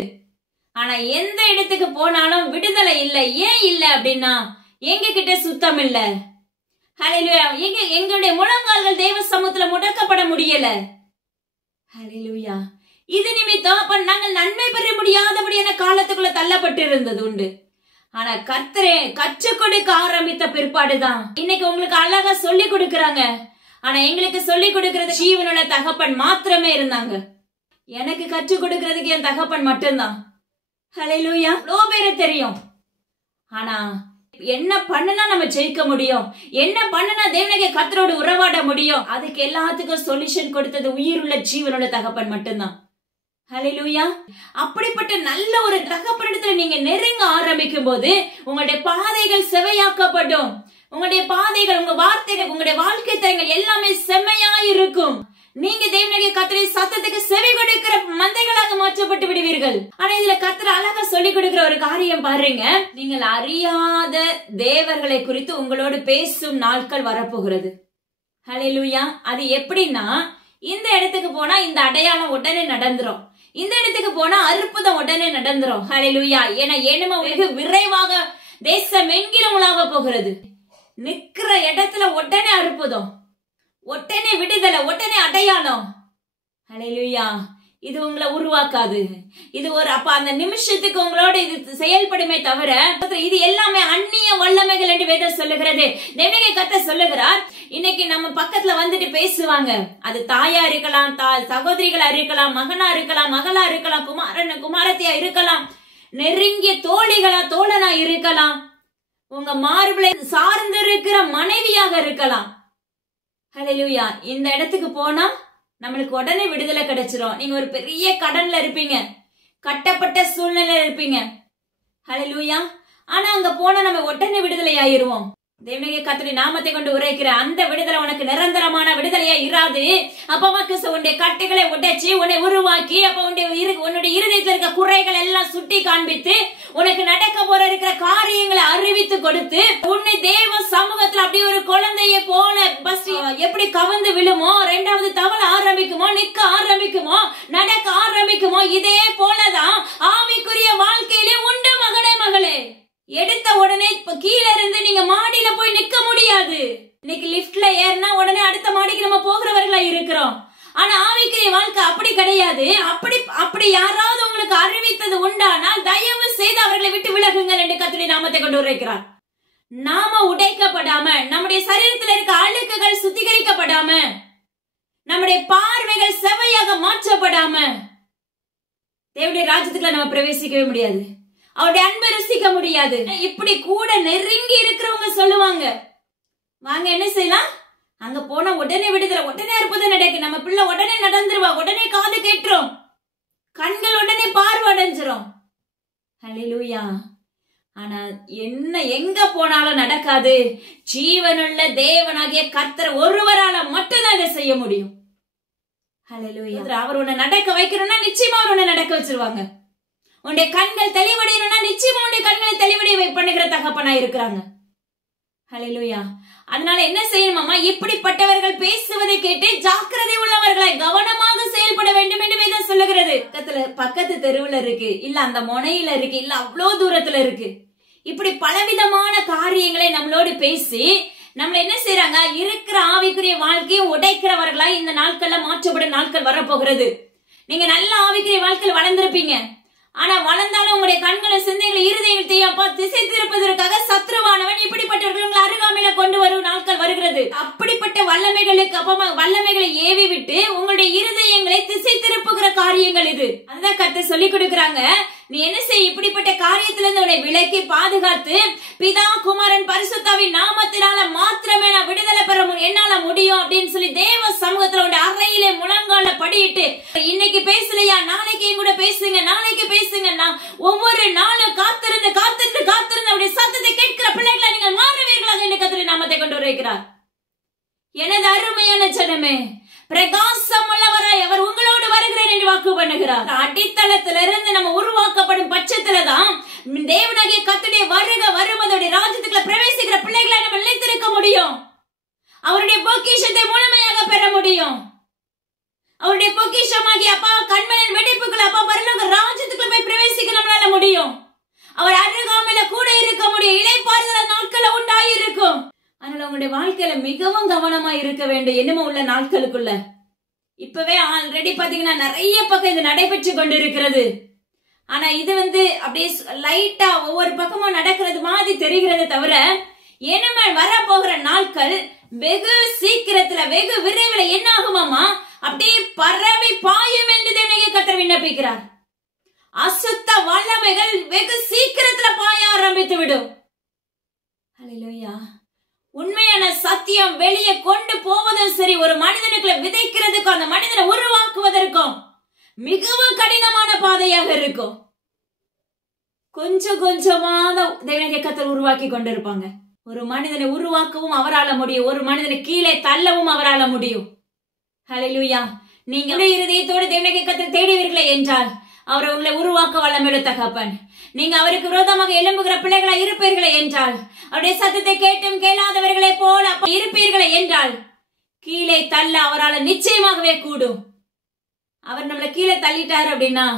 ஆனா எந்த இடத்துக்கு போனாலும் விடுதலை இல்ல. ஏன் இல்ல அப்படின்னா எங்க கிட்ட சுத்தம் இல்ல. ஹல்லேலூயா. எங்களுடைய முழங்கால்கள் தேவ சமூகத்துல முடக்கப்பட முடியல. ஹல்லேலூயா. இது நிமித்தம் அப்ப நாங்கள் நன்மை பெற முடியாதபடியான காலத்துக்குள்ள தள்ளப்பட்டு இருந்தது உண்டு. ஆனா கர்த்தரே கற்றுக் கொடுக்க ஆரம்பித்த பிற்பாடுதான் இன்னைக்கு உங்களுக்கு அழகா சொல்லி கொடுக்கறாங்க. ஆனா எங்களுக்கு சொல்லி கொடுக்கறது ஜீவனுள்ள தகப்பன் மாத்திரமே இருந்தாங்க. எனக்கு கற்றுக் கொடுக்கறதுக்கு என் தகப்பன் மட்டும்தான். ஹல்லேலூயா. எவ்வளவு பேரு தெரியும். ஆனா என்ன பண்ணுனா நம்ம ஜெயிக்க முடியும், என்ன பண்ணுனா தேவனாகிய கர்த்தரோடு உறவாட முடியும், அதுக்கு எல்லாத்துக்கும் சொல்யூஷன் கொடுத்தது உயிருள்ள ஜீவனுள்ள தகப்பன் மட்டும்தான். ஹல்லேலூயா. அப்படிப்பட்ட நல்ல ஒரு தகப்பனிடத்துல நீங்க நெருங்க ஆரம்பிக்கும் போது உங்களுடைய பாதைகள் செவையாக்கப்படும். உங்களுடைய பாதைகள், உங்க வார்த்தைகள், உங்களுடைய வாழ்க்கை தரங்கள் எல்லாமே செம்மையா இருக்கும். நீங்க தேவனாகிய கர்த்தருடைய சத்தத்துக்கு செவி கொடுக்கிற மந்தைகளாக மாற்றப்பட்டு விடுவீர்கள். ஆனா இதுல கர்த்தர் அழகா சொல்லி கொடுக்கிற ஒரு காரியம் பாருங்க. நீங்கள் அறியாத தேவர்களை குறித்து உங்களோடு பேசும் நாட்கள் வரப்போகிறது. ஹல்லேலூயா. அது எப்படின்னா இந்த இடத்துக்கு போனா இந்த அடையாளம் உடனே நடந்துரும், இந்த இடத்துக்கு போனா அற்புதம் உடனே நடந்துரும். ஹல்லேலூயா. ஏன்னா எனிம வெகு விரைவாக தேசம் எங்கிலும் உலாவ போகிறது. நிக்கிற இடத்துல உடனே அற்புதம், உடனே விடுதலை, உடனே அடையாளம். ஹல்லேலூயா. இது உங்களை உருவாக்காது. இது ஒரு அப்ப அந்த நிமிஷத்துக்கு உங்களோட இது செயல்படுமே தவிர இது எல்லாமே அந்நிய வல்லமைகள் என்று வேதம் சொல்லுகிறது. தேவனாகிய கர்த்தர் சொல்லுகிறார், இன்னைக்கு நம்ம பக்கத்துல வந்துட்டு பேசுவாங்க. அது தாயா இருக்கலாம், சகோதரிகளா இருக்கலாம், மகனா இருக்கலாம், மகளா இருக்கலாம், குமாரத்தியா இருக்கலாம், நெருங்கிய தோழனா இருக்கலாம், உங்க மார்பிளை சார்ந்திருக்கிற மனைவியாக இருக்கலாம். ஹல்லேலூயா. இந்த இடத்துக்கு போனா நம்மளுக்கு உடனே விடுதலை கிடைச்சிரும். நீங்க ஒரு பெரிய கடன்ல இருப்பீங்க, கட்டப்பட்ட சூழ்நிலையில இருப்பீங்க. ஹல்லேலூயா. ஆனா அங்க போனா நம்ம உடனே விடுதலை ஆயிருவோம். தேவனாகிய கர்த்தருடைய நாமத்தை கொண்டு உரைக்கிற அந்த விடுதலை உனக்கு நிரந்தரமான விடுதலையா இராது. அப்ப உன்னுடைய கட்டுகளை உடைச்சி உன்னை உருவாக்கி அப்ப உன்னுடைய இருதயத்தில் இருக்க குறைகள் எல்லாம் சுட்டி காண்பித்து உனக்கு நடக்க போற இருக்கிற காரியங்களை அறிவித்து கொடுத்து உன்னை தேவ சமூகத்துல அப்படியே ஒரு குழந்தைய போல பஸ் எப்படி கவர்ந்து விழுமோ, ரெண்டாவது தவள ஆரம்பிக்குமோ, நிக்க ஆரம்பிக்குமோ, நடக்க ஆரம்பிக்குமோ, இதே போலதான் ஆவிக்குரிய வாழ்க்கையிலே உண்டு மகனே மகளே. எடுத்த உடனே கீழே இருந்து நீங்க மாடியில போய் நிக்க முடியாது. இன்னைக்கு லிப்ட்ல ஏறினா உடனே அடுத்த மாடிக்கு நம்ம போகிறவர்களா இருக்கிறோம். ஆனா ஆவிக்குரிய வாழ்க்கை அப்படி கிடையாது. அப்படி யாராவது உங்களுக்கு அறிவித்தது உண்டானால் தயவு செய்து அவர்களை விட்டு விலகுங்கள் என்று கர்த்தருடைய நாமத்தை கொண்டு உரைக்கிறார். நாம உடைக்கப்படாம, நம்முடைய சரீரத்தில் இருக்க அழுக்குகள் சுத்திகரிக்கப்படாம, நம்முடைய பார்வைகள் செவையாக மாற்றப்படாம தேவனுடைய ராஜ்யத்துக்குள்ள நம்ம பிரவேசிக்கவே முடியாது. அவருடைய அன்பை ருசிக்க முடியாது. இப்படி கூட நெருங்கி இருக்கிறவங்க சொல்லுவாங்க, வாங்க என்ன செய்யலாம், அங்க போனா உடனே விடுதலை, உடனே அற்புதம் நடக்கும், நம்ம பிள்ளை உடனே நடந்துருவா, உடனே காது கேட்டுரும், கண்கள் உடனே பார்வை அடைஞ்சிரும். ஹல்லேலூயா. ஆனா என்ன எங்க போனாலும் நடக்காது. ஜீவனுள்ள தேவனாகிய கர்த்தர் ஒருவரால மட்டும்தான் இதை செய்ய முடியும். ஹல்லேலூயா. அவர் உன்னை நடக்க வைக்கிறோம்னா நிச்சயமா அவர் உன்னை நடக்க வச்சிருவாங்க. உன்னுடைய கண்கள் தெளிவடையணும்னா நிச்சயமா உன்னுடைய கண்களை தெளிவடைய பண்ணுகிற தகப்பனா இருக்கிறாங்க. ஹல்லேலூயா. அதனால என்ன செய்யணுமா, இப்படிப்பட்டவர்கள் பேசுவதை கேட்டு ஜாக்கிரதை உள்ளவர்களை கவனமாக செயல்பட வேண்டும் என்று வேதம் சொல்லுகிறது. பக்கத்து தெருவுல இருக்கு, இல்ல அந்த முனையில இருக்கு, இல்ல அவ்வளவு தூரத்துல இருக்கு, இப்படி பலவிதமான காரியங்களை நம்மளோடு பேசி நம்மள என்ன செய்யறாங்க, இருக்கிற ஆவிக்குரிய வாழ்க்கையை உடைக்கிறவர்களா இந்த நாட்கள்ல மாற்றப்படும் நாட்கள் வரப்போகிறது. நீங்க நல்ல ஆவிக்குரிய வாழ்க்கையில் வளர்ந்திருப்பீங்க. ஆனா வளர்ந்தாலும் உங்களுடைய கண்களை சிந்தைகளை இருதயத்தையும் திசை திருப்பதற்காக சத்ருவானவன் இப்படிப்பட்டவர்கள் உங்களை அருகாமையில கொண்டு வரும் நாட்கள் வருகிறது. அப்படிப்பட்ட வல்லமைகளுக்கு அப்பமா வல்லமைகளை ஏவி விட்டு உங்களுடைய இருதயங்களை திசை திருப்புகிற காரியங்கள் இது. அதுதான் கர்த்தர் சொல்லி கொடுக்கறாங்க. நீ என்ன செய்ய, இப்படிப்பட்ட காரியத்திலிருந்து உன்னை விலக்கி பாதுகாத்து பிதா குமாரன் பரிசுத்தாவின் நாமத்தினால மாத்திரமே நான் விடுதலை பெற என்னால முடியும் அப்படின்னு சொல்லி தேவ சமூகத்துல உடைய அறையிலே முழங்கால படியிட்டு இன்னைக்கு பேசலையா, நாளைக்கு என் கூட பேசுங்க, நாளைக்கு பேசுங்க, நான் ஒவ்வொரு நாளும் காத்திருந்து காத்திருந்து காத்திருந்து அவருடைய சத்தத்தை கேட்கிற பிள்ளைகளை நீங்கள் மாறுவீர்களாக என்று கர்த்தருடைய நாமத்தை கொண்டு வருகிறார். எனது அருமையான ஜனமே, பிரகாசம் உள்ளவராய் அவர் உங்களோடு வருகிறேன் என்று வாக்கு பண்ணுகிறார். அடித்தளத்திலிருந்து நம்ம உருவாக்கப்படும் பட்சத்துலதான் தேவனாகிய கர்த்தருடைய வருவதோட ராஜ்யத்துக்குள்ள பிரவேசிக்கிற பிள்ளைகளை நம்ம நிலைத்திருக்க முடியும். அவருடைய பொக்கிஷத்தை முழுமையாக பெற முடியும். அவருடைய பொக்கிஷமாகிய அப்பா கண்மணின் வெடிப்புக்குள்ள அப்பா பரலோக ராஜ்யத்துக்குள்ள போய் பிரவேசிக்க நம்மளால முடியும். அவர் அருகாமையில கூட இருக்க முடியும். இளைப்பாறுதல் நாட்கள உண்டாயிருக்கும். அதனால உங்களுடைய வாழ்க்கையில மிகவும் கவனமா இருக்க வேண்டும். என்னமோ உள்ள நாட்களுக்குள்ள இப்பவே ஆல்ரெடி பாத்தீங்கன்னா நிறைய பக்கம் இது நடைபெற்று கொண்டு இருக்கிறது. ஆனா இது அப்படியே லைட்டா ஒவ்வொரு பக்கமும் நடக்கிறது மாதிரி தெரிகிறது தவிர இனிமே வர போகிற நாட்கள் வெகு சீக்கிரத்துல வெகு விரைவில் என்ன ஆகுமாமா அப்படியே பரவி பாயும் என்று தேவனாகிய கர்த்தர் விண்ணப்பிக்கிறார். அசுத்த வல்லமைகள் வெகு சீக்கிரத்துல பாய ஆரம்பித்து விடும். ஹல்லேலூயா. உண்மையான சத்தியம் வெளியே கொண்டு போவதும் சரி, ஒரு மனிதனுக்குள்ள விதைக்கிறதுக்கும் அந்த மனிதனை உருவாக்குவதற்கும் மிகவும் கடினமான பாதையாக இருக்கும். கொஞ்சம் கொஞ்சமா தேவனாகிய கர்த்தர் உருவாக்கி கொண்டிருப்பாங்க. ஒரு மனிதனை உருவாக்கவும் அவரால முடியும். ஒரு மனிதனை கீழே தள்ளவும் அவரால முடியும். ஹல்லேலூயா. நீங்க இருதயத்தோடு தேவனாகிய கர்த்தரை தேடுவீர்களே என்றால் அவர் உங்களை உருவாக்க வல்லமையுள்ள தகப்பன். நீங்க அவருக்கு விரோதமாக எழும்புகிற பிள்ளைகளா இருப்பீர்களே என்றால், அவருடைய சத்தத்தை கேட்டும் கேளாதவர்களை போல இருப்பீர்களே என்றால் கீழே தள்ள அவரால் நிச்சயமாகவே கூடும். அவர் நம்மளை கீழே தள்ளிட்டாரு அப்படின்னா,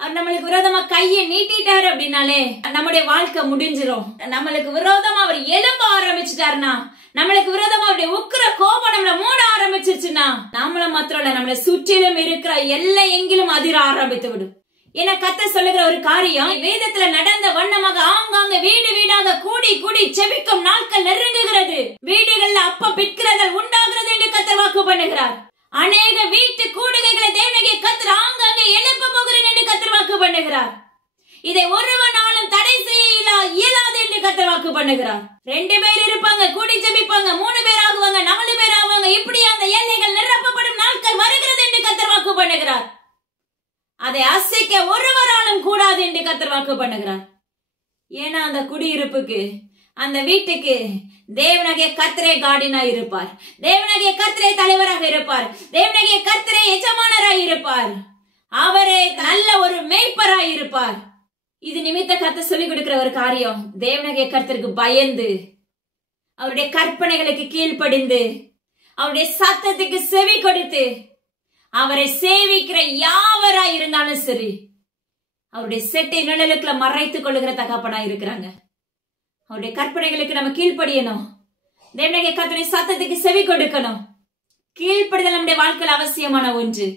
அவர் நம்மளுக்கு விரோதமா கையை நீட்டிட்டாரு அப்படின்னாலே நம்முடைய வாழ்க்கை முடிஞ்சிரும். நம்மளுக்கு விரோதமா அவர் எழும்ப ஆரம்பிச்சுட்டாருன்னா, நம்மளுக்கு விரோதமா அவருடைய உக்கிர கோபம் நம்மள மூட ஆரம்பிச்சிருச்சுன்னா, நம்மள மாத்திரம் இல்ல நம்மளை சுற்றிலும் இருக்கிற எல்லா எங்கிலும் அதிர ஆரம்பித்து விடும். ஏன்னா கர்த்தர் சொல்லுகிற ஒரு காரியம் வேதத்துல நடந்த வண்ணமாக ஆங்காங்க வீடு வீடாக கூடி கூடி செபிக்கும் நாட்கள் நெருங்குகிறது. வீடுகள்ல அப்ப பிற்கிறதல் உண்டாகிறது என்று கர்த்தர் வாக்கு பண்ணுகிறார். அநேக வீட்டு கூடுகைகளை தேவனாகிய கர்த்தர் ஆங்காங்கே எழுப்ப போகிறேன் என்று கர்த்தர் வாக்கு பண்ணுகிறார். இதை ஒருவனாலும் தடை செய்ய இயலாது என்று கர்த்தர் வாக்கு பண்ணுகிறார். 2 பேர் இருப்பாங்க, கூடி ஜெபிப்பாங்க, 3 பேர் ஆகுவாங்க, 4 பேர் ஆகுவாங்க. இப்படி அந்த எல்லைகள் நிரப்பப்படும் நாட்கள் வருகிறது என்று கர்த்தர் வாக்கு பண்ணுகிறார். அதை அசைக்க ஒருவராலும் கூடாது என்று கர்த்தர் வாக்கு பண்ணுகிறார். ஏன்னா அந்த குடியிருப்புக்கு அந்த வீட்டுக்கு தேவனாகிய கர்த்தரே கார்டினா இருப்பார். தேவனாகிய கர்த்தரே தலைவராக இருப்பார். தேவனாகிய கர்த்தரே எஜமானராய் இருப்பார். அவரே நல்ல ஒரு மேய்ப்பராய் இருப்பார். இது நிமித்த கர்த்தர் சொல்லிக் கொடுக்கிற ஒரு காரியம், தேவனாகிய கர்த்தருக்கு பயந்து அவருடைய கற்பனைகளுக்கு கீழ்ப்படிந்து அவருடைய சத்தத்துக்கு செவி கொடுத்து அவரை சேவிக்கிற யாவராய் இருந்தாலும் சரி அவருடைய செட்டை நிழலுக்குள்ள மறைத்துக் கொள்ளுகிற தகப்பனா இருக்கிறாங்க. அவருடைய கற்பனைகளுக்கு நம்ம கீழ்ப்படியணும். தேவனாகிய கர்த்தருடைய சத்தத்துக்கு செவி கொடுக்கணும். கீழ்ப்படிதல் நம்முடைய வாழ்க்கையில் அவசியமான ஒன்று.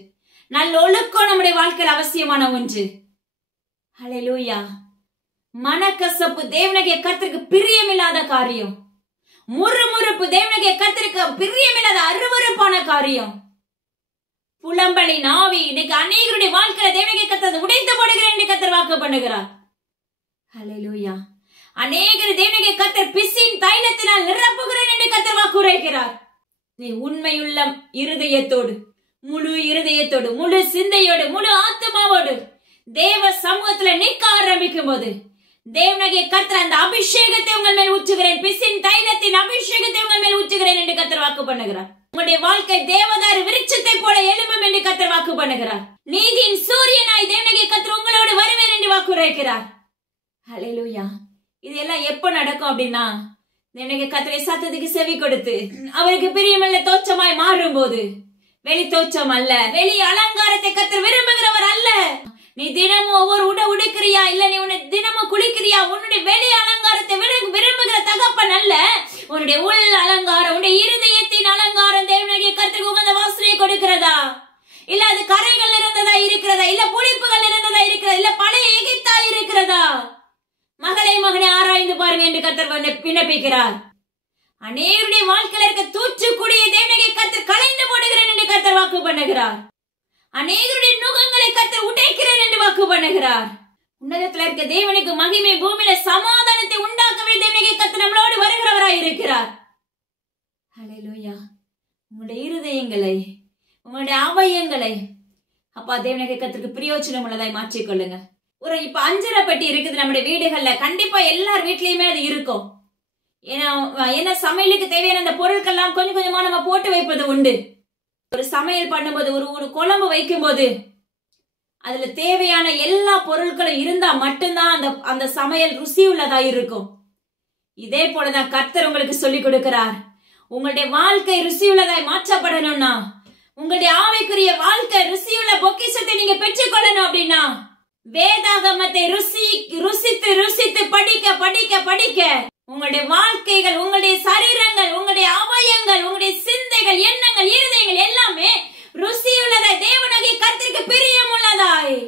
நல்ல ஒழுக்கம் நம்முடைய வாழ்க்கையில் அவசியமான ஒன்று. ஹல்லேலூயா. மனக்கசப்பு தேவனாகிய கர்த்தருக்கு பிரியமில்லாத காரியம். முறுமுறுப்பு தேவனாகிய கர்த்தருக்கு பிரியமில்லாத அருவருப்பான காரியம். புலம்பலி நாவி இன்னைக்கு அநேகருடைய வாழ்க்கையில தேவனாகிய கர்த்தர் உடைத்து போடுகிறேன் என்று கர்த்தர் வாக்கு பண்ணுகிறார். ஹல்லேலூயா. அநேகர் தேவனாகிய கர்த்தர் பிசின் தைலத்தினால் நிரப்புகிறேன் என்று கர்த்தர் வாக்கு உரைக்கிறார். நீ உண்மையுள்ள இருதயத்தோடு, முழு இருதயத்தோடு, முழு சிந்தையோடு, முழு ஆத்மாவோடு தேவ சமூகத்துல நிற்க ஆரம்பிக்கும் போது தேவனாகிய கர்த்தர் அந்த அபிஷேகத்தை உங்கள் மேல் ஊற்றுகிறேன், பிசின் தைலத்தின் அபிஷேகத்தை உங்கள் மேல் ஊற்றுகிறேன் என்று கர்த்தர் வாக்கு பண்ணுகிறார். உங்களுடைய வாழ்க்கை தேவதாரு விருட்சத்தை போல எழும்பும் என்று கர்த்தர் வாக்கு பண்ணுகிறார். நீதியின் சூரியனாய் தேவனாகிய கர்த்தர் உங்களோடு வருவேன் என்று வாக்கு உரைக்கிறார். ஹல்லேலூயா. இதெல்லாம் எப்ப நடக்கும் அப்படின்னா, தேவனாகிய கர்த்தருடைய சத்தத்துக்கு செவி கொடுத்து அவருக்கு பிரியமுள்ள தோற்றமாய் மாறும் போது, வெளி தோற்றம் அல்ல, வெளி அலங்காரத்தை கர்த்தர் விரும்புகிறவர் அல்ல. நீ தினமும் ஒவ்வொரு உடுக்கிறியா, இல்ல நீ உன்னை தினமும் குளிக்கிறியா, உன்னுடைய வெளி அலங்காரத்தை விரும்புகிற தகப்பன் அல்ல. உன்னுடைய உள் அலங்காரம், உன்னுடைய இருதயத்தின் அலங்காரம் தேவனாகிய கர்த்தருக்கு உகந்த வாசனை கொடுக்கிறதா, இல்ல அது கரைகள் இருந்ததா இருக்கிறதா, இல்ல புளிப்புகள் இருந்ததா இருக்கிறதா, இல்ல பழைய எகிப்தா இருக்கிறதா? மகளே மகனை ஆராய்ந்து பாருங்க என்று கர்த்தர் விண்ணப்பிக்கிறார். அநேகருடைய வாழ்க்கையில இருக்க தூற்றுக்குடியை தேவனாகிய கர்த்தர் களைந்து போடுகிறேன் என்று கர்த்தர் வாக்கு பண்ணுகிறார். அநேகருடைய நுகங்களை கர்த்தர் உடைக்கிறேன் என்று வாக்கு பண்ணுகிறார். உன்னதத்துல இருக்க தேவனுக்கு மகிமை, பூமியில சமாதானத்தை உண்டாக்கவே தேவனாகிய கர்த்தர் நம்மளோடு வருகிறவராய் இருக்கிறார். ஹல்லேலூயா. உங்களுடைய இருதயங்களை, உங்களுடைய அவயங்களை அப்பா தேவனாகிய கர்த்தருக்கு பிரயோஜனம் உள்ளதாய் மாற்றிக்கொள்ளுங்க. ஒரு இப்ப அஞ்சரை பெட்டி இருக்குது நம்முடைய வீடுகள்ல. கண்டிப்பா எல்லார் வீட்லயுமே அது இருக்கும். ஏன்னா சமையலுக்கு தேவையான அந்த பொருட்கள் எல்லாம் கொஞ்சம் கொஞ்சமா நம்ம போட்டு வைப்பது உண்டு. ஒரு சமையல் பண்ணும்போது, ஒரு குழம்பு வைக்கும் போது அதுல தேவையான எல்லா பொருட்களும் இருந்தா மட்டும்தான் அந்த சமையல் ருசி உள்ளதா இருக்கும். இதே போலதான் கர்த்தர் உங்களுக்கு சொல்லிக் கொடுக்கிறார். உங்களுடைய வாழ்க்கை ருசியுள்ளதாய் மாற்றப்படணும்னா, உங்களுடைய ஆவிக்குரிய வாழ்க்கை ருசியுள்ள பொக்கிஷத்தை நீங்க பெற்றுக்கொள்ளணும் அப்படின்னா, வேதாகமத்தை ருசித்து ருசித்து படிக்க படிக்க படிக்க உங்களுடைய வாழ்க்கைகள், உங்களுடைய சரீரங்கள், உங்களுடைய அவயங்கள், உங்களுடைய சிந்தைகள், எண்ணங்கள், இருதயங்கள் எல்லாமே ருசியுள்ளதாய், தேவனாகிய கர்த்தருக்கு பிரியமுள்ளதாய்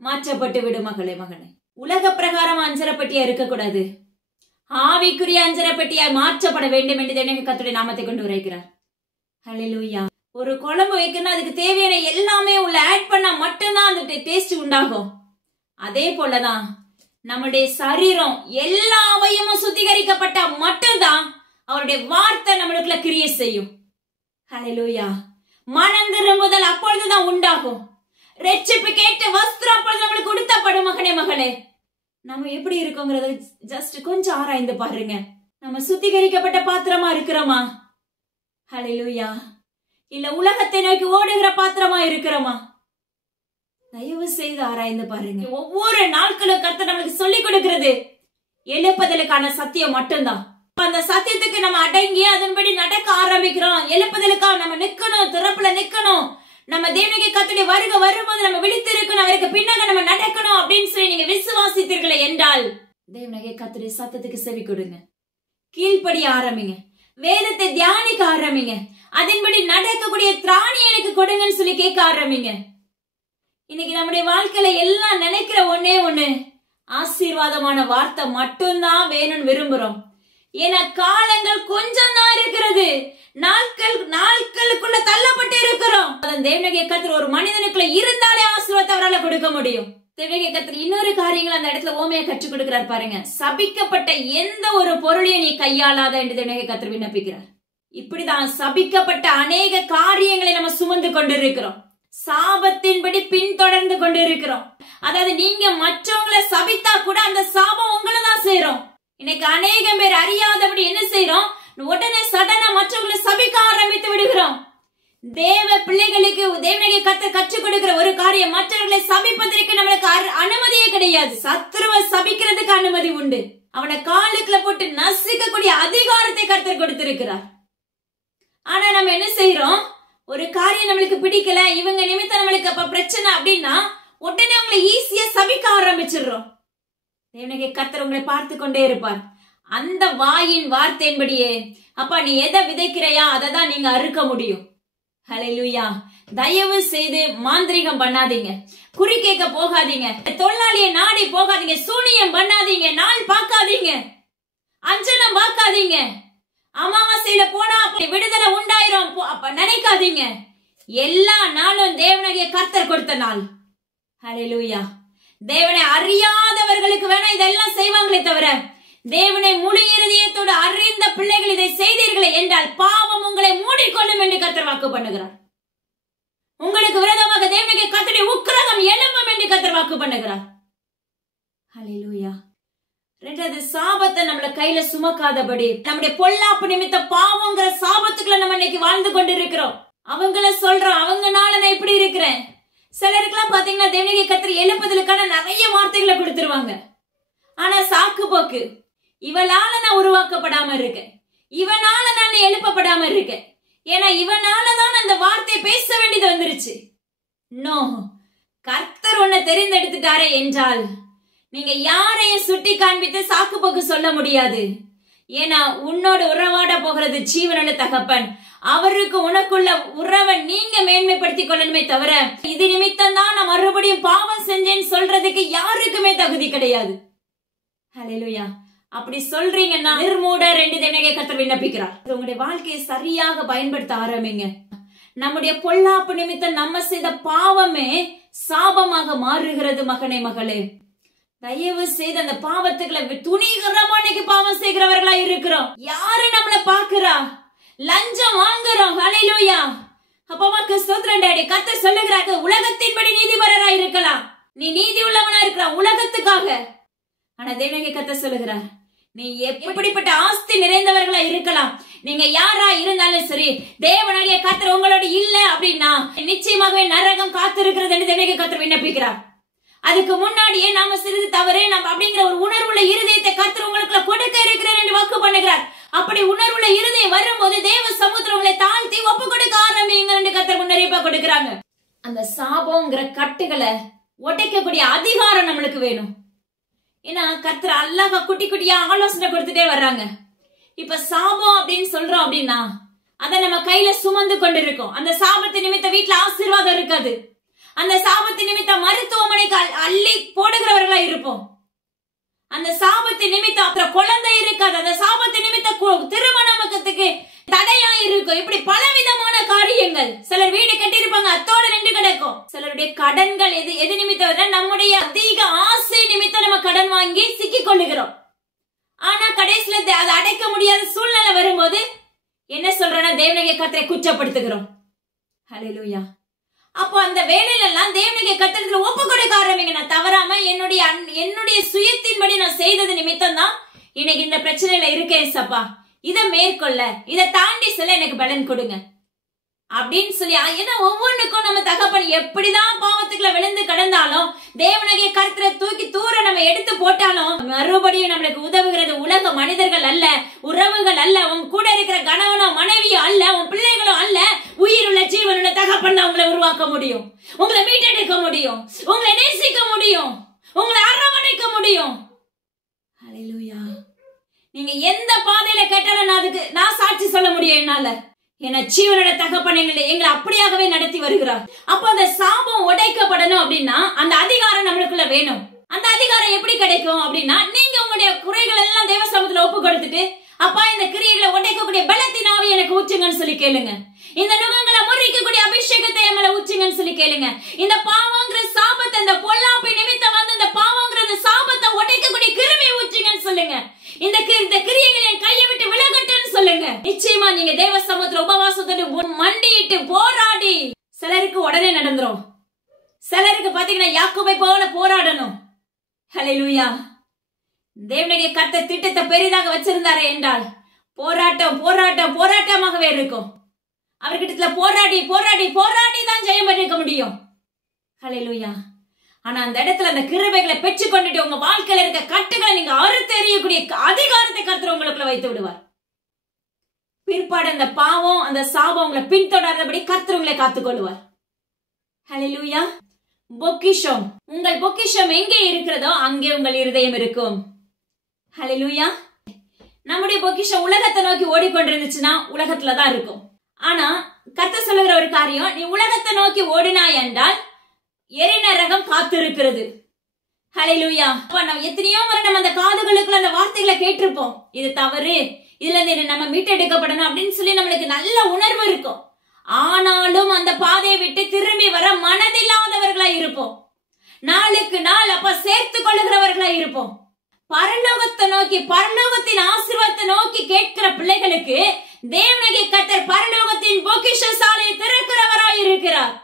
மாற்றப்பட்டு விடும். மகளே, மகனே, உலக பிரகாரம் அஞ்சரப்பட்டியா இருக்கக்கூடாது, ஆவிக்குரிய அஞ்சரப்பட்டியாய் மாற்றப்பட வேண்டும் என்று தேவனாகிய கர்த்தருடைய நாமத்தை கொண்டு உரைக்கிறார். ஹல்லேலூயா. ஒரு குழம்பு வைக்கணும், அதுக்கு தேவையான எல்லாமே உள்ள ஆட் பண்ணா மட்டும்தான் அந்த டேஸ்ட் உண்டாகும். அதே போலதான் நம்முடைய சரீரம் எல்லா அவயமும் சுத்திகரிக்கப்பட்ட மட்டும்தான் அவருடைய வார்த்தை நம்மளுக்குள்ள கிரியை செய்யும். ஹல்லேலூயா. மனம் திரும்புதல் அப்பொழுதுதான் உண்டாகும். ரட்சிப்பு கேட்டு வஸ்திரம் அப்பொழுது நம்மளுக்கு உடுத்தப்படும். மகனே, மகளே, நம்ம எப்படி இருக்கோங்கிறத ஜஸ்ட் கொஞ்சம் ஆராய்ந்து பாருங்க. நம்ம சுத்திகரிக்கப்பட்ட பாத்திரமா இருக்கிறோமா? ஹல்லேலூயா. இல்ல உலகத்தை நோக்கி ஓடுகிற பாத்திரமா இருக்கிறோமா? தயவு செய்து ஆராய்ந்து பாருங்க. ஒவ்வொரு நாட்களும் கர்த்தர் நம்மளுக்கு சொல்லிக் கொடுக்கிறது எழுப்புதலுக்கான சத்தியம் மட்டும்தான். அந்த சத்தியத்துக்கு நம்ம அடங்கி அதன்படி நடக்க ஆரம்பிக்கிறோம். எழுப்புதலுக்காக நம்ம நிக்கணும், திறப்புல நிக்கணும். நம்ம தேவனுடைய கர்த்தருடைய வருகை வரும்போது நம்ம விழித்திருக்கணும், அவருக்கு பின்னாக நம்ம நடக்கணும் அப்படின்னு சொல்லி நீங்க விசுவாசித்தீர்களே என்றால், தேவனுடைய கர்த்தருடைய சத்தத்துக்கு செவி கொடுங்க, கீழ்ப்படிய ஆரம்பிங்க, வேதத்தை தியானிக்க ஆரம்பிங்க, அதன்படி நடக்கக்கூடிய திராணி எனக்கு கொடுங்கன்னு சொல்லி கேட்க ஆரம்பிங்க. இன்னைக்கு நம்முடைய வாழ்க்கையில எல்லாம் நினைக்கிற ஒன்னே ஒண்ணு, ஆசீர்வாதமான வார்த்தை மட்டும்தான் வேணும்னு விரும்புறோம். ஏன்னா காலங்கள் கொஞ்சம் தான் இருக்கிறது, நாட்களுக்குள்ள தள்ளப்பட்டு இருக்கிறோம். தேவனுடைய கர்த்தர் ஒரு மனிதனுக்குள்ள இருந்தாலே ஆசீர்வாதத்தை அவரால் கொடுக்க முடியும். தேவனுடைய கர்த்தர் இன்னொரு காரியங்கள் அந்த இடத்துல ஓமையா கற்றுக் கொடுக்கிறார் பாருங்க. சபிக்கப்பட்ட எந்த ஒரு பொருளையும் நீ கையாளாத என்று தேவனுடைய கர்த்தர் விண்ணப்பிக்கிறார். இப்படிதான் சபிக்கப்பட்ட அநேக காரியங்களை நம்ம சுமந்து கொண்டிருக்கிறோம், சாபத்தின்படி பின்தொடர்ந்து கொண்டு இருக்கிறோம். அதாவது நீங்க மற்றவங்களை சபித்தா கூட அந்த சாபம் உங்களை தான் சேரும். இன்னைக்கு அநேகம் பேர் அறியாதபடி என்ன செய்யறோம், உடனே சடனா மற்றவங்களை சபிக்க ஆரம்பித்து விடுகிறோம். தேவ பிள்ளைகளுக்கு தேவனுடைய கர்த்தர் கற்றுக் கொடுக்கிற ஒரு காரியம், மற்றவர்களை சபிப்பதற்கு நம்மளுக்கு அனுமதியே கிடையாது. சத்துருவை சபிக்கிறதுக்கு அனுமதி உண்டு. அவனை காலுக்குள்ள போட்டு நசுக்கக்கூடிய அதிகாரத்தை கர்த்தர் கொடுத்திருக்கிறார். ஆனா நம்ம என்ன செய்யறோம், ஒரு காரியம் நம்மளுக்கு பிடிக்கல, இவங்க நிமித்தம் நம்மளுக்கு அப்ப பிரச்சனை அப்படின்னா உடனே அவங்களை ஈஸியா சபிக்க ஆரம்பிச்சிடுறோம். தேவனுடைய கர்த்தர் உங்களை பார்த்து கொண்டே இருப்பார். அந்த வாயின் வார்த்தையின்படியே அப்பா நீ எதை விதைக்கிறையா அதை தான் நீங்க அறுக்க முடியும். ஹல்லேலூயா. தயவு செய்து மாந்திரிகம் பண்ணாதீங்க, குறி கேட்க போகாதீங்க, தொழிலாளியை நாடி போகாதீங்க, சூனியம் பண்ணாதீங்க, நாள் பார்க்காதீங்க, அஞ்சனம் பார்க்காதீங்க, அமாவாசையில போனா அப்படி விடுதலை உண்டாயிரும் அப்ப நினைக்காதீங்க. எல்லா நாளும் தேவனுடைய கர்த்தர் கொடுத்த நாள். ஹல்லேலூயா. தேவனை அறியாதவர்களுக்கு வேணா இதெல்லாம் செய்வாங்களே தவிர, தேவனை முழு இருதயத்தோடு அறிந்த பிள்ளைகள் இதை செய்தீர்களே என்றால் பாவம் உங்களை மூடிக்கொள்ளும் என்று கர்த்தர் வாக்கு பண்ணுகிறார். உங்களுக்கு விரோதமாக தேவனுடைய கர்த்தருடைய உக்கிரகம் எழும்பும் என்று கர்த்தர் வாக்கு பண்ணுகிறார். ஹல்லேலூயா. ரெண்டாவது, சாபத்தை நம்மள கையில சுமக்காதபடி நம்முடைய பொல்லாப்பு நிமித்த பாவங்கிற சாபத்துக்குள்ள நம்ம இன்னைக்கு வாழ்ந்து கொண்டிருக்கிறோம். அவங்கள சொல்றோம், அவங்கனால நான் இப்படி இருக்கிறேன். சிலருக்குலாம் பாத்தீங்கன்னா தேவனுடைய கர்த்தர் எழுப்புதலுக்கான நிறைய வார்த்தைகளை கொடுத்துருவாங்க. ஆனா சாக்கு போக்கு, இவளால நான் உருவாக்கப்படாம இருக்கேன், இவனால நான் எழுப்பப்படாம இருக்கேன், ஏன்னா இவனாலதான் அந்த வார்த்தையை பேச வேண்டியது வந்துருச்சு. நோ, கர்த்தர் உன்னை தெரிந்தெடுத்துட்டாரே என்றால் நீங்க யாரையும் சுட்டி காண்பித்து சாக்கு போக்கு சொல்ல முடியாது. ஏன்னா உன்னோட உறவாட போகிறது ஜீவனுள்ள தகப்பன். அவருக்கு உனக்குள்ள உறவை நீங்க மேன்மைப்படுத்திக் கொள்ளணுமே தவிர, இது நிமித்தம் தான் நான் மறுபடியும் பாவம் செஞ்சேன்னு சொல்றதுக்கு யாருக்குமே தகுதி கிடையாது. ஹல்லேலூயா. அப்படி சொல்றீங்கன்னா நிர்மூடர் என்று தேவனுடைய கர்த்தர் விண்ணப்பிக்கிறார். உங்களுடைய வாழ்க்கையை சரியாக பயன்படுத்த ஆரம்பிங்க. நம்முடைய பொல்லாப்பு நிமித்தம் நம்ம செய்த பாவமே சாபமாக மாறுகிறது. மகனே, மகளே, தயவு செய்து அந்த பாவத்துக்களை துணிகரமா இன்னைக்கு பாவம் செய்கிறவர்களா இருக்கிறோம். யாரு நம்மள பாக்குறா? லஞ்சம் வாங்குறோம். ஹல்லேலூயா. அப்பமாக்கு ஸ்தோத்திரம் டாடி. கர்த்தர் சொல்லுகிறாங்க, உலகத்தின்படி நீதிபரரா இருக்கலாம், நீ நீதி உள்ளவனா இருக்கிற உலகத்துக்காக. ஆனா தேவனுடைய கர்த்தர் சொல்லுகிறார், நீ எப்படிப்பட்ட ஆஸ்தி நிறைந்தவர்களா இருக்கலாம், நீங்க யாரா இருந்தாலும் சரி, தேவனாகிய கர்த்தர் உங்களோட இல்ல அப்படின்னா நிச்சயமாகவே நரகம் காத்திருக்கிறது என்று தேவனாகிய கர்த்தர் விண்ணப்பிக்கிறார். அதுக்கு முன்னாடியே நாம சிறிது தவறு நம்ம அப்படிங்கிற ஒரு உணர்வுள்ள இருதயத்தை கர்த்தர் உங்களுக்கு கொடுக்க இருக்கிறார் என்று வாக்கு பண்ணுகிறார். அப்படி உணர்வுள்ள இருதயம் வரும்போது தேவ சமுத்திரம் உங்களை தாழ்த்தி ஒப்பு கொடுக்க ஆரம்பிங்க என்று கர்த்தர் முன்னறிவிப்பா கொடுக்கிறாங்க. அந்த சாபங்கிற கட்டுகளை உடைக்கக்கூடிய அதிகாரம் நம்மளுக்கு வேணும். ஏன்னா கர்த்தர் அழகா குட்டி குட்டியா ஆலோசனை கொடுத்துட்டே வர்றாங்க. இப்ப சாபம் அப்படின்னு சொல்றோம் அப்படின்னா அதை நம்ம கையில சுமந்து கொண்டு இருக்கோம். அந்த சாபத்து நிமித்த வீட்டுல ஆசீர்வாதம் இருக்காது. அந்த சாபத்து நிமித்த மருத்துவமனைக்கு அள்ளி போடுகிறவர்களா இருப்போம். அந்த சாபத்து நிமித்தம் அப்புறம் குழந்தை இருக்காது. அந்த சாபத்து நிமித்த திருமணத்துக்கு தடையா இருக்கும். இப்படி பலவிதமான காரியங்கள். சிலர் வீடு கட்டி இருப்பாங்க, அத்தோட நின்று கிடக்கும். சிலருடைய கடன்கள் எது நிமித்தம், நம்முடைய அதிக ஆசை நிமித்தம் நம்ம கடன் வாங்கி சிக்கி கொள்ளுகிறோம். ஆனா கடைசியில அதை அடைக்க முடியாத சூழ்நிலை வரும்போது என்ன சொல்றோம்னா தேவனாகிய கர்த்தரை குற்றப்படுத்துகிறோம். ஹல்லேலூயா. அப்போ அந்த வேலையில எல்லாம் தேவனுடைய கர்த்தரிடத்துல ஒப்பு கொடுக்க ஆரம்பிங்க. நான் தவறாம என்னுடைய சுயத்தின்படி நான் செய்தது நிமித்தம் தான் இன்னைக்கு இந்த பிரச்சனையில இருக்கேன் சப்பா, இதை மேற்கொள்ள, இதை தாண்டி செல்ல எனக்கு பலன் கொடுங்க அப்படின்னு சொல்லி. ஏன்னா ஒவ்வொன்றுக்கும் நம்ம தகப்பன் எப்படிதான் பாவத்துக்குள்ள விழுந்து கடந்தாலும் தேவனாகிய கர்த்தரை தூக்கி தூர நம்ம எடுத்து போட்டாலும் மறுபடியும் நம்மளுக்கு உதவுகிறது உலக மனிதர்கள் அல்ல, உறவுகள் அல்ல, உன் கூட இருக்கிற கணவனோ மனைவியோ அல்ல, உன் பிள்ளைகளோ அல்ல, உயிருள்ள ஜீவனுள்ள தகப்பன் தான் உங்களை உருவாக்க முடியும், உங்களை மீட்டெடுக்க முடியும், உங்களை நேசிக்க முடியும், உங்களை அரவணைக்க முடியும். ஹல்லேலூயா. நீங்க எந்த பாதையில கேட்டாலும் அதுக்கு நான் சாட்சி சொல்ல முடியும் என்னால. ஏன்னா ஜீவனோட தகப்பன் எங்களை அப்படியாகவே நடத்தி வருகிறார். அப்ப அந்த சாபம் உடைக்கப்படணும் அப்படின்னா அந்த அதிகாரம் நம்மளுக்குள்ள வேணும். அந்த அதிகாரம் எப்படி கிடைக்கும் அப்படின்னா நீங்க உங்களுடைய குறைகள் எல்லாம் தேவ சமூகத்துல ஒப்பு கொடுத்துட்டு, அப்பா இந்த கிரியைகளை உடைக்கக்கூடிய பலத்தின் ஆவி எனக்கு ஊற்றுங்கன்னு சொல்லி கேளுங்க. இந்த நுகங்களை முறிக்கக்கூடிய அபிஷேகத்தை எம்மல ஊற்றுங்கன்னு சொல்லி கேளுங்க. இந்த பாவங்கிற சாபத்தை, இந்த பொல்லாப்பை நிமித்தம் வந்து இந்த பாவங்கிற சாபத்தை உடைக்கக்கூடிய கிருபையை ஊற்றுங்கன்னு சொல்லுங்க. இந்த கிரியைகளை என் கையை விட்டு விலகட்டுன்னு சொல்லுங்க. நிச்சயமா நீங்க தேவ சமூகத்துல உபவாசத்தோடு மண்டியிட்டு போராடி, சிலருக்கு உடனே நடந்துரும், சிலருக்கு பாத்தீங்கன்னா யாக்கோபை போல போராடணும். ஹல்லேலூயா. தேவனுடைய கர்த்தர் திட்டத்தை பெரிதாக வச்சிருந்தாரே என்றால் போராட்டம் போராட்டம் போராட்டமாகவே இருக்கும். அவர்கிட்ட போராடி போராடி போராடி தான் ஜெயம் பண்ணிருக்க முடியும். ஹல்லேலூயா. ஆனா அந்த இடத்துல அந்த கிருபைகளை பெற்று கொண்டுட்டு உங்க வாழ்க்கையில இருக்க கட்டுகளை நீங்க அறுத்தெறியக்கூடிய அதிகாரத்தை கர்த்தர் உங்களுக்குள்ள வைத்து விடுவார். பிற்பாடு அந்த பாவம் அந்த சாபம் உங்களை பின்தொடர்ந்தபடி கர்த்தர் உங்களை காத்துக்கொள்வார். ஹல்லேலூயா. பொக்கிஷம், உங்கள் பொக்கிஷம் எங்கே இருக்கிறதோ அங்கே உங்கள் இருதயம் இருக்கும். ஹல்லேலூயா. நம்முடைய பொக்கிஷம் உலகத்தை நோக்கி ஓடிக்கொண்டிருந்துச்சுன்னா உலகத்துலதான் இருக்கும். ஆனா கர்த்தர் சொல்லுகிற ஒரு காரியம், நீ உலகத்தை நோக்கி ஓடினாய் என்றால் எரிநரகம் காத்திருக்கிறது. ஹல்லேலூயா. எத்தனையோ முறை நம்ம அந்த காதுகளுக்குள்ள அந்த வார்த்தைகளை கேட்டிருப்போம், இது தவறு, இதுல இருந்து நம்ம மீட்டெடுக்கப்படணும் அப்படின்னு சொல்லி நம்மளுக்கு நல்ல உணர்வு இருக்கும். ஆனாலும் அந்த பாதையை விட்டு திரும்பி வர மனதில்லாதவர்களா இருப்போம். நாளுக்கு நாள் அப்ப சேர்த்து கொள்ளுகிறவர்களா இருப்போம். பரலோகத்தை நோக்கி, பரலோகத்தின் ஆசீர்வாதத்தை நோக்கி கேட்கிற பிள்ளைகளுக்கு தேவனாகிய கர்த்தர் பரலோகத்தின் பொக்கிஷசாலையை திறக்கிறவராய் இருக்கிறார்.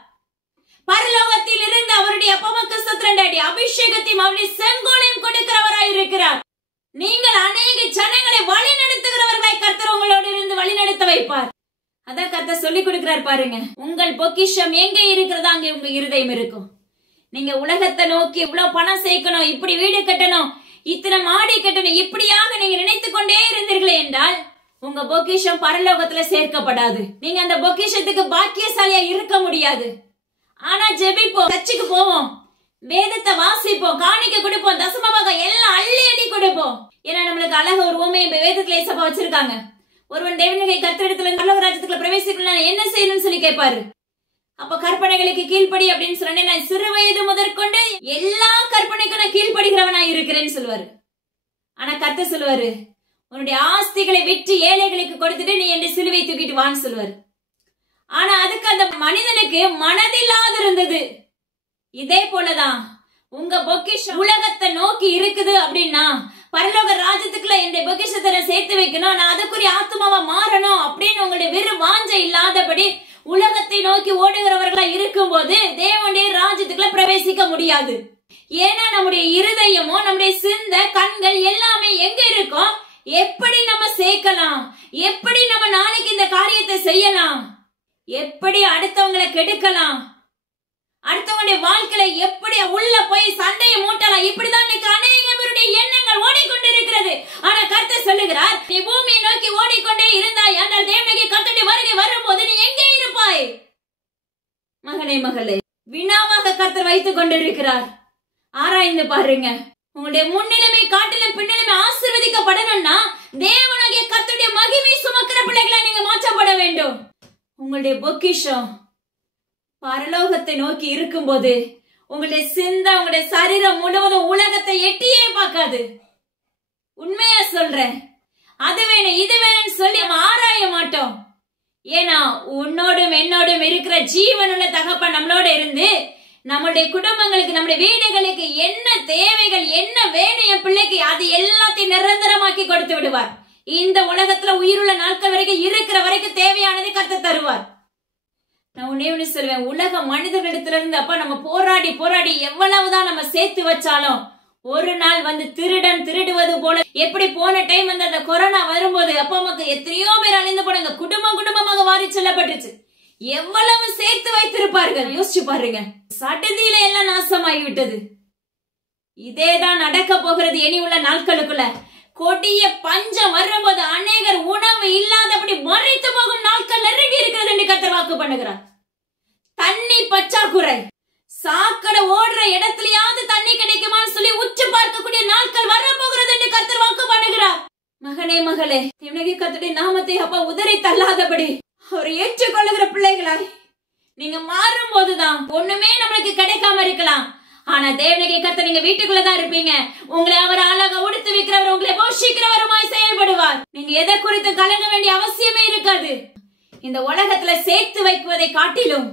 பரலோகத்தில் இருந்து அவருடைய அப்பமக்கு சத்திரண்டாடி அபிஷேகத்தையும் அவருடைய செங்கோலையும் கொடுக்கிறவராய் இருக்கிறார். நீங்கள் அநேக ஜனங்களை வழி நடத்துகிறவர்களாய் கர்த்தர் உங்களோடு இருந்து வழி நடத்த வைப்பார். அதான் கர்த்தர் சொல்லி கொடுக்கிறார் பாருங்க. உங்கள் பொக்கிஷம் எங்கே இருக்கிறதோ அங்கே உங்க இருதயம் இருக்கும். நீங்க உலகத்தை நோக்கி இவ்வளவு பணம் சேர்க்கணும், இப்படி வீடு கட்டணும், இத்தனை மாடி கட்டணும், இப்படியாக நீங்க நினைத்துக் கொண்டே இருந்தீர்களே என்றால் உங்க பொக்கிஷம் பரலோகத்துல சேர்க்கப்படாது. நீங்க அந்த பொக்கிஷத்துக்கு பாக்கியசாலியா இருக்க முடியாது. ஆனா ஜெபிப்போம், சர்ச்சுக்கு போவோம், வேதத்தை வாசிப்போம், காணிக்க கொடுப்போம், தசமபாகம் எல்லாம் அள்ளி அள்ளி கொடுப்போம். ஏன்னா நம்மளுக்கு அழக ஒரு உண்மையை வேதத்துல ஏசப்பா வச்சிருக்காங்க. ஒருவன் தேவனுடைய கர்த்தரிடத்துல பரலோக ராஜ்யத்துக்குள்ள பிரவேசிக்கணும் என்ன செய்யணும்னு சொல்லி கேட்பாரு. அப்ப கற்பனைகளுக்கு கீழ்ப்படி அப்படின்னு சொன்னேன். நான் சிறு வயது முதற்கொண்டு எல்லா கற்பனைக்கும் நான் கீழ்ப்படுகிறவனா இருக்கிறேன்னு சொல்லுவாரு. ஆனா கர்த்தர் சொல்லுவாரு, உன்னுடைய ஆஸ்திகளை விற்று ஏழைகளுக்கு கொடுத்துட்டு நீ என் சிலுவை தூக்கிட்டு வான்னு சொல்லுவாரு. ஆனா அதுக்கு அந்த மனிதனுக்கு மனதில்லாது இருந்தது. இதே போலதான் உங்க பொக்கிஷம் உலகத்தை நோக்கி இருக்குது அப்படின்னா பரலோக ராஜ்யத்துக்குள்ள இந்த பொக்கிஷத்தை சேர்த்து வைக்கணும், நான் அதுக்குரிய ஆத்மாவா மாறணும் அப்படின்னு உங்களுடைய வெறும் வாஞ்சை இல்லாதபடி உலகத்தை நோக்கி ஓடுகிறவர்களா இருக்கும் போது தேவனுடைய ராஜ்யத்துக்குள்ள பிரவேசிக்க முடியாது. ஏன்னா நம்முடைய இருதயமோ நம்முடைய சிந்த கண்கள் எல்லாமே தீர்மானம் எங்க இருக்கும்? எப்படி நம்ம சேர்க்கலாம், எப்படி நம்ம நாளைக்கு இந்த காரியத்தை செய்யலாம், எப்படி அடுத்தவங்களை கெடுக்கலாம், அடுத்தவங்களுடைய வாழ்க்கையில எப்படி உள்ள போய் சண்டையை மூட்டலாம், இப்படிதான் இன்னைக்கு அநேகருடைய எண்ணங்கள் ஓடிக்கொண்டிருக்கிறது. ஆனா கர்த்தர் சொல்லுகிறார், நீ பூமியை நோக்கி ஓடிக்கொண்டே இருந்தாய், ஆனால் தேவனுடைய கர்த்தருடைய வருகை வரும்போது நீ எங்கே இருப்பாய்? மகனே மகளே, வினாவாக கர்த்தர் வைத்துக் கொண்டிருக்கிறார். ஆராய்ந்து பாருங்க. உங்களுடைய முன்னிலைமை காட்டிலும் பின்னிலைமை ஆசீர்வதிக்கப்படணும்னா தேவனாகிய கர்த்தருடைய மகிமை சுமக்கிற பிள்ளைகளை நீங்க மாற்றப்பட வேண்டும். உங்களுடைய பொக்கிஷம் பரலோகத்தை நோக்கி இருக்கும்போது உங்களுடைய சிந்தை, உங்களுடைய சரீரம் முழுவதும் உலகத்தை எட்டியே பார்க்காது. உண்மையா சொல்றேன். அது வேணும் இது வேணும்னு சொல்லி நம்ம ஆராய மாட்டோம். ஏன்னா உன்னோடும் என்னோடும் இருக்கிற ஜீவனுள்ள தகப்பன் நம்மளோட இருந்து நம்மளுடைய குடும்பங்களுக்கு, நம்முடைய வீடுகளுக்கு என்ன தேவைகள், என்ன வேணும் என் பிள்ளைக்கு, அது எல்லாத்தையும் நிரந்தரமாக்கி கொடுத்து விடுவார். இந்த உலகத்துல உயிருள்ள நாட்கள் வரைக்கும் இருக்கிற வரைக்கும் தேவையானதை கர்த்தர் தருவார். நான் ஒண்ணே சொல்வேன், உலக மனிதர்களிடத்துல இருந்து அப்ப நம்ம போராடி போராடி எவ்வளவுதான் நம்ம சேர்த்து வச்சாலும் ஒரு நாள் வந்து திருடன் திருடுவது போல, எப்படி போன டைம் வந்து அந்த கொரோனா வரும்போது அப்ப நமக்கு எத்தனையோ பேர் அழிந்து போனாங்க, குடும்பம் குடும்பமாக வாரி செல்லப்பட்டுச்சு. எவ்வளவு சேர்த்து வைத்திருப்பார்கள் யோசிச்சு பாருங்க. சடதியில எல்லாம் நாசமாகிவிட்டது. இதேதான் நடக்க போகிறது இனி உள்ள நாட்களுக்குள்ள. கொடிய பஞ்சம் வரும்போது அநேகர் உணவு இல்லாதபடி மறித்து போகும் நாட்கள் நெருங்கி இருக்கிறது என்று கர்த்தர் வாக்கு பண்ணுகிறார். தண்ணி பற்றாக்குறை, சாக்கடை ஓடுற இடத்துலயாவது தண்ணி கிடைக்குமான்னு சொல்லி உற்று பார்க்கக்கூடிய நாட்கள் வரப்போகிறது என்று கர்த்தர் வாக்கு பண்ணுகிறார். மகனே மகளே, தேவனாகிய கர்த்தருடைய நாமத்தை அப்பா உதறி தள்ளாதபடி அவர் ஏற்றுக்கொள்ளுகிற பிள்ளைகளாய் நீங்க மாறும் போதுதான் ஒண்ணுமே நம்மளுக்கு கிடைக்காம இருக்கலாம். ஆனா தேவனாகிய கர்த்தர் நீங்க வீட்டுக்குள்ளதான் இருப்பீங்க. உங்களை அவர் அழகா உடுத்து வைக்கிறவர், உங்களை போஷிக்கிறவருமாய் செயல்படுவார். நீங்க எதை குறித்து கலங்க வேண்டிய அவசியமே இருக்காது. இந்த உலகத்துல சேர்த்து வைக்குவதை காட்டிலும்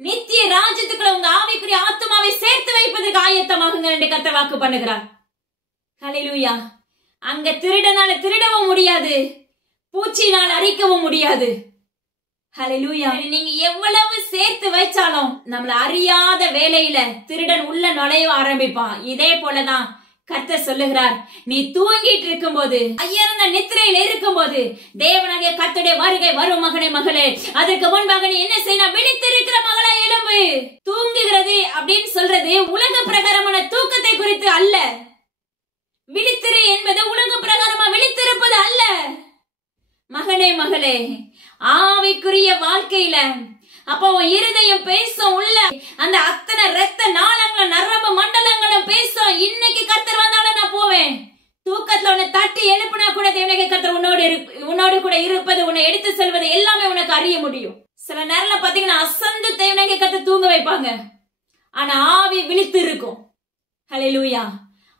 நித்திய ராஜ்யத்துக்குள்ள உங்க ஆவிக்குரிய ஆத்மாவை சேர்த்து வைப்பதற்கு ஆயத்தமாகுங்க என்று கர்த்தர் வாக்கு பண்ணுகிறார். ஹல்லேலூயா. அங்க திருடனால திருடவும் முடியாது, பூச்சியினால் அரிக்கவும் முடியாது. ஹல்லேலூயா. நீங்க எவ்வளவு சேர்த்து வைச்சாலும் நம்மள அறியாத வேலையில திருடன் உள்ள நுழைய ஆரம்பிப்பான். இதே போலதான் கர்த்தர் சொல்லுகிறார், நீ தூங்கிட்டு இருக்கும் போது, ஐயர்ந்த நித்திரையில இருக்கும் போது தேவனாகிய கர்த்தருடைய வருகை வரும். மகனே மகளே, அதற்கு முன்பாக நீ என்ன செய்யணும்? விழித்திருக்கிற மகளா எழும்பு. தூங்குகிறது அப்படின்னு சொல்றது உலக பிரகாரமான தூக்கத்தை குறித்து அல்ல. விழித்திரு என்பது உலக பிரகாரமா விழித்திருப்பது அல்ல. மகனே மகளே, ஆவிக்குரிய வாழ்க்கையில அப்ப உன் இருதயம் பேசும், உள்ள அந்த அத்தனை ரத்த நாளங்களும் நரம்பு மண்டலங்களும் பேசும், இன்னைக்கு கர்த்தர் வந்தாலும் நான் போவேன். தூக்கத்துல உன்னை தட்டி எழுப்புனா கூட தேவனாகிய கர்த்தர் உன்னோடு கூட இருப்பது, உன்னை எடுத்து செல்வது எல்லாமே உனக்கு அறிய முடியும். சில நேரம்ல பாத்தீங்கன்னா அசந்து தேவனாகிய கர்த்தர் தூங்க வைப்பாங்க. ஆனா ஆவி விழித்து இருக்கும். ஹல்லேலூயா.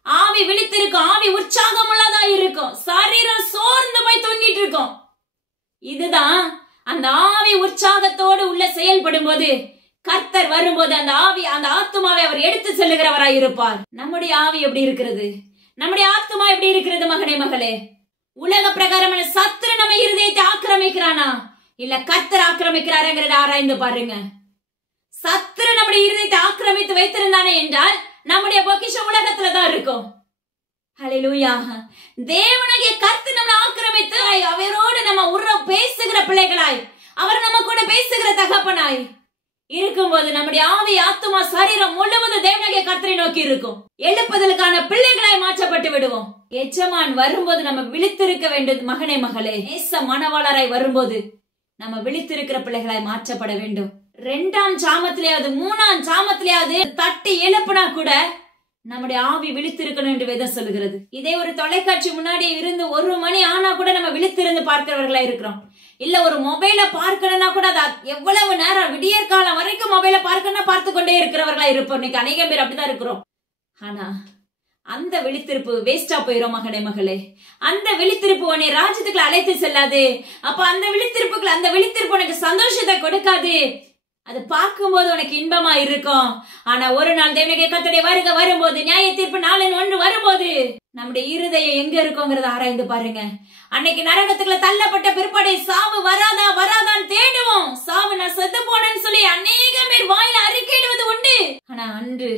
ஆவி விழித்திருக்கும், ஆவி உற்சாகம் உள்ளதா இருக்கும், சரீரம் சோர்ந்து போய் தூங்கிட்டு இருக்கும். இதுதான் அந்த ஆவி உற்சாகத்தோடு உள்ள செயல்படும் போது கர்த்தர் வரும்போது அந்த ஆவி, அந்த ஆத்துமாவை அவர் எடுத்து செல்லுகிறவராய் இருப்பார். நம்முடைய ஆவி எப்படி இருக்கிறது? நம்முடைய ஆத்துமா எப்படி இருக்கிறது? மகனே மகளே, உலக பிரகாரமான சத்துரு நம்ம இருதயத்தை ஆக்கிரமிக்கிறானா இல்ல கர்த்தர் ஆக்கிரமிக்கிறாருங்கிறத ஆராய்ந்து பாருங்க. சத்துரு நம்முடைய இருதயத்தை ஆக்கிரமித்து வைத்திருந்தானே என்றால் நம்முடைய பொக்கிஷம் உலகத்துலதான் இருக்கும். ஹல்லேலூயா. தேவனாகிய கர்த்தர் நம்மை ஆக்கிரமித்து அவரோடு நம்ம உறவு பேசுகிற பிள்ளைகளாய், அவர் நம்ம கூட பேசுகிற தகப்பனாய் இருக்கும்போது நம்முடைய ஆவி, ஆத்துமா, சரீரம் முழுவதும் தேவனாகிய கர்த்தரை நோக்கி இருக்கும். எழுப்புதலுக்கான பிள்ளைகளாய் மாற்றப்பட்டு விடுவோம். எஜமான் வரும்போது நம்ம விழித்திருக்க வேண்டும். மகனே மகளே, நேச மணவாளராய் வரும்போது நம்ம விழித்திருக்கிற பிள்ளைகளாய் மாற்றப்பட வேண்டும். 2ஆம் ஜாமத்திலேயாவது 3ஆம் ஜாமத்திலேயாவது தட்டி எழுப்புனா கூட நம்முடைய ஆவி விழித்திருக்கணும் என்று வேதம் சொல்லுகிறது. இதே ஒரு தொலைக்காட்சி முன்னாடி இருந்து 1 மணி ஆனா கூட நம்ம விழித்திருந்து பார்க்கிறவர்களா இருக்கிறோம். இல்ல ஒரு மொபைல பார்க்கணும்னா கூட எவ்வளவு நேரம், விடியற் காலம் வரைக்கும் மொபைல பார்க்கணும்னா பார்த்து கொண்டே இருக்கிறவர்களா இருப்போம். இன்னைக்கு அநேக பேர் அப்படிதான் இருக்கிறோம். ஆனா அந்த விழித்திருப்பு வேஸ்டா போயிரும். மகனே மகளே, அந்த விழித்திருப்பு உன்னை ராஜ்யத்துக்குள்ள அழைத்து செல்லாது. அப்ப அந்த விழித்திருப்பு உனக்கு சந்தோஷத்தை கொடுக்காது. அது பார்க்கும்போது உனக்கு இன்பமா இருக்கும். ஆனா ஒரு நாள் தேவனாகிய கர்த்தருடைய வருகை வரும்போது, நியாய தீர்ப்பு நாளின் ஒன்று வரும்போது நம்முடைய இருதயம் எங்க இருக்குங்கிறத ஆராய்ந்து பாருங்க. அன்னைக்கு நரகத்துக்குள்ள தள்ளப்பட்ட பிற்பாடு சாவு வராதான்னு தேடுவோம். சாவு நான் செத்து போனேன்னு சொல்லி அநேக பேர் வாயில அறிக்கையிடுவது உண்டு. ஆனா அன்று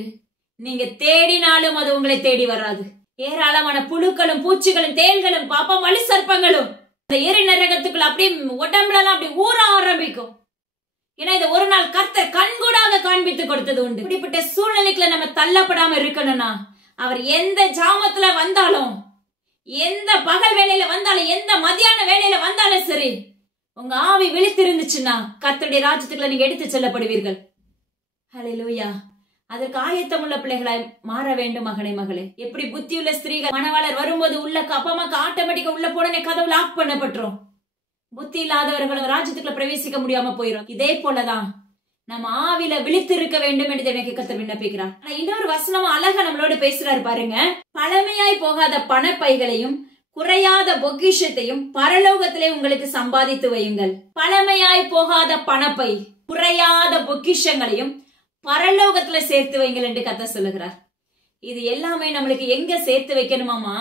நீங்க தேடினாலும் அது உங்களை தேடி வராது. ஏராளமான புழுக்களும் பூச்சிகளும் தேள்களும் பாப்பம் வலு சர்ப்பங்களும் அந்த எரி நரகத்துக்குள்ள அப்படியே உடம்புல அப்படி ஊற ஆரம்பிக்கும். ஏன்னா இதை ஒரு நாள் கர்த்தர் கண்கூடாக காண்பித்து கொடுத்தது உண்டு. இப்படிப்பட்ட சூழ்நிலைக்குள்ள நம்ம தள்ளப்படாம இருக்கணும்னா அவர் எந்த ஜாமத்துல வந்தாலும், எந்த பகல் வேலையில வந்தாலும், எந்த மத்தியான வேலையில வந்தாலும் சரி, உங்க ஆவி விழித்திருந்துச்சுன்னா கர்த்தருடைய ராஜ்யத்துக்குள்ள நீங்க எடுத்து செல்லப்படுவீர்கள். ஹல்லேலூயா. அதற்கு ஆயத்தமுள்ள பிள்ளைகளாய் மாற வேண்டும் மகனே மகளே. எப்படி புத்தியுள்ள ஸ்திரீகள் மணவாளர் வரும்போது உள்ள அப்பமாக்கு ஆட்டோமேட்டிக்கா உள்ள போடனே கதவு லாக் பண்ணப்பட்டுரும். புத்தி இல்லாதவர்களும் ராஜ்யத்துக்குள்ள பிரவேசிக்க முடியாம போயிடும். இதே போலதான் நம்ம ஆவில விழித்து இருக்க வேண்டும் என்று எனக்கு கர்த்தர் விண்ணப்பிக்கிறார். ஆனா இன்னொரு வசனம் அழகா நம்மளோட பேசுறாரு பாருங்க. பழமையாய் போகாத பணப்பைகளையும் குறையாத பொக்கிஷத்தையும் பரலோகத்திலே உங்களுக்கு சம்பாதித்து வையுங்கள். பழமையாய் போகாத பணப்பை, குறையாத பொக்கிஷங்களையும் பரலோகத்துல சேர்த்து வைங்கள் என்று கர்த்தர் சொல்லுகிறார். இது எல்லாமே நம்மளுக்கு எங்க சேர்த்து வைக்கணுமாமா?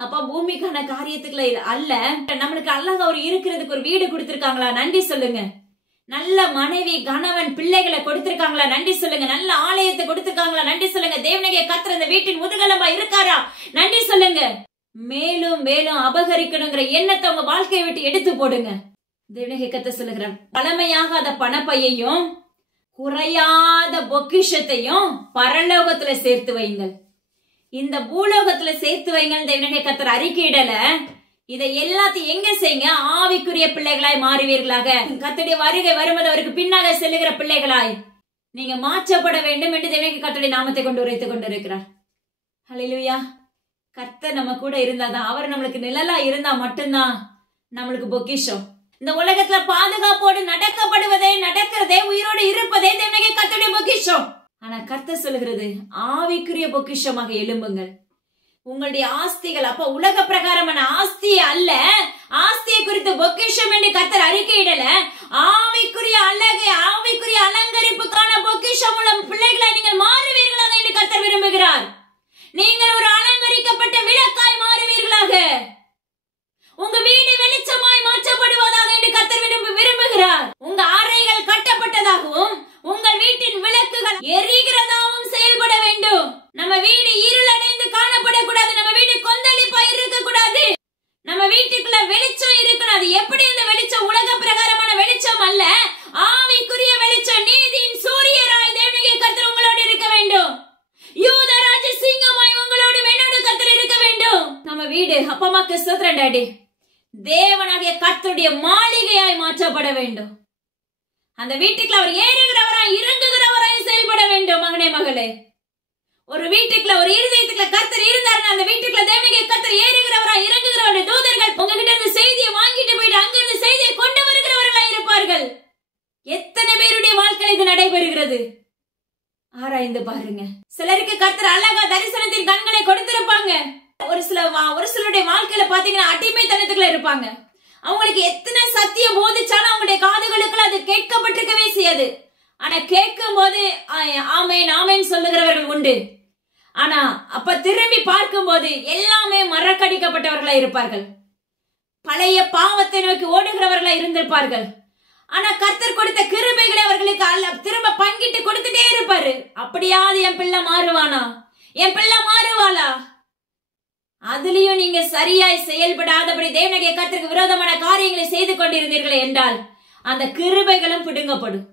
அப்ப பூமிக்கான காரியத்துக்குள்ள அல்ல. நம்மளுக்கு அழகா ஒரு இருக்கிறதுக்கு ஒரு வீடு கொடுத்திருக்காங்களா? நன்றி சொல்லுங்க. நல்ல மனைவி, கணவன், பிள்ளைகளை கொடுத்திருக்காங்களா? நன்றி சொல்லுங்க. நல்ல ஆலயத்தை கொடுத்திருக்காங்களா? நன்றி சொல்லுங்க. தேவனுடைய கர்த்தர் இந்த வீட்டின் முதுகெலும்பா இருக்காரா? நன்றி சொல்லுங்க. மேலும் மேலும் அபகரிக்கணுங்கிற எண்ணத்தை உங்க வாழ்க்கையை விட்டு எடுத்து போடுங்க. தேவனுடைய கர்த்தர் சொல்லுகிறார், பழமையாகாத பணப்பையையும் குறையாத பொக்கிஷத்தையும் பரலோகத்துல சேர்த்து வைங்கள். இந்த பூலோகத்துல சேர்த்து வைங்கள் தேவனுடைய கர்த்தர் அறிக்கையிடல. இதை எல்லாத்தையும் எங்க செய்யுங்க? ஆவிக்குரிய பிள்ளைகளாய் மாறுவீர்களாக. கர்த்தருடைய வருகை வரும்போது அவருக்கு பின்னாக செல்லுகிற பிள்ளைகளாய் நீங்க மாற்றப்பட வேண்டும் என்று தேவனுடைய கர்த்தருடைய நாமத்தை கொண்டு உரைத்துக் கொண்டிருக்கிறார். ஹல்லேலூயா. கர்த்தர் நம்ம கூட இருந்தாதான், அவர் நம்மளுக்கு நிழலா இருந்தா மட்டும்தான் நம்மளுக்கு பொக்கிஷம். இந்த உலகத்துல பாதுகாப்போடு நடக்கிறதே உயிரோடு இருப்பதே தேவனுடைய கர்த்தருடைய பொக்கிஷம். ஆனா கர்த்தர் சொல்லுகிறது, ஆவிக்குரிய பொக்கிஷமாக எழும்புங்கள். உங்களுடைய ஆஸ்திகள் அப்ப உலக பிரகாரமான ஆஸ்தியை அல்ல, ஆஸ்தியை குறித்து பொக்கிஷம் என்று கர்த்தர் அறிக்கையிடல. ஆவிக்குரிய அழகை, ஆவிக்குரிய அலங்கரிப்புக்கான பொக்கிஷம் உள்ள பிள்ளைகளை நீங்கள் மாறுவீர்களாக என்று கர்த்தர் விரும்புகிறார். நீங்கள் ஒரு அலங்கரிக்கப்பட்ட விளக்காய் மாறுவீர்களாக. உங்க வீடு வெளிச்சமாய் மாற்றப்படுவதாக என்று கர்த்தர் விரும்புகிறார். உங்க அறைகள் கட்டப்பட்டதாகவும் உங்கள் வீட்டின் விளக்குகள் எரிகிறதாகவும் செயல்பட வேண்டும். நம்ம வீடு இருளடைந்து காணப்படக்கூடாது. நம்ம வீடு கொந்தளிப்பா இருக்க கூடாது. நம்ம வீட்டுக்குள்ள வெளிச்சம் இருக்கணும். அது எப்படி அந்த வெளிச்சம்? உலக பிரகாரமான வெளிச்சம் அல்ல, ஆவிக்குரிய வெளிச்சம். நீதியின் சூரியராய் தேவனுடைய கர்த்தர் உங்களோடு இருக்க வேண்டும். யூதராஜ சிங்கமாய் உங்களோடு என்னோடு கர்த்தர் இருக்க வேண்டும். நம்ம வீடு அப்பமாக்கு ஸ்தோத்திரம் டாடி, தேவனாகிய கர்த்தருடைய மாளிகையாய் மாற்றப்பட வேண்டும். அந்த வீட்டுக்குள்ள அவர் ஏறுகிறவராய் இறங்குகிறவராய் செயல்பட வேண்டும். மகனே மகளே, ஒரு வீட்டுக்குள்ள ஒரு இருதயத்துக்குள்ள கர்த்தர் இருந்தாருன்னா அந்த வீட்டுக்குள்ள தேவனுடைய கர்த்தர் ஏறுகிறவராய் இறங்குகிறவருடைய தூதர்கள் உங்ககிட்ட இருந்து செய்தியை வாங்கிட்டு போயிட்டு அங்கிருந்து செய்தியை கொண்டு வருகிறவர்களாய் இருப்பார்கள். எத்தனை பேருடைய வாழ்க்கையில் இது நடைபெறுகிறது? ஆராய்ந்து பாருங்க. சிலருக்கு கர்த்தர் அழகா தரிசனத்தின் கண்களை கொடுத்திருப்பாங்க. ஒரு சிலருடைய வாழ்க்கையில பாத்தீங்கன்னா அடிமைத்தனத்துக்குள்ள இருப்பாங்க. அவங்களுக்கு எத்தனை சத்தியம் போதிச்சாலும் அவங்களுடைய காதுகளுக்குள்ள அது கேட்கப்பட்டிருக்கவே செய்யாது. ஆனா கேட்கும் போது ஆமேன் ஆமேன் சொல்லுகிறவர்கள் உண்டு. ஆனா அப்ப திரும்பி பார்க்கும் போது எல்லாமே மறக்கடிக்கப்பட்டவர்களா இருப்பார்கள். பழைய பாவத்தை நோக்கி ஓடுகிறவர்களா இருந்திருப்பார்கள். ஆனா கர்த்தர் கொடுத்த கிருபைகளை அவர்களுக்கு திரும்ப பங்கிட்டு கொடுத்துட்டே இருப்பாரு. அப்படியாவது என் பிள்ளை மாறுவானா, என் பிள்ளை மாறுவாளா? அதுலயும் நீங்க சரியாய் செயல்படாதபடி தேவனுடைய கர்த்தருக்கு விரோதமான காரியங்களை செய்து கொண்டிருந்தீர்கள் என்றால் அந்த கிருபைகளும் பிடுங்கப்படும்.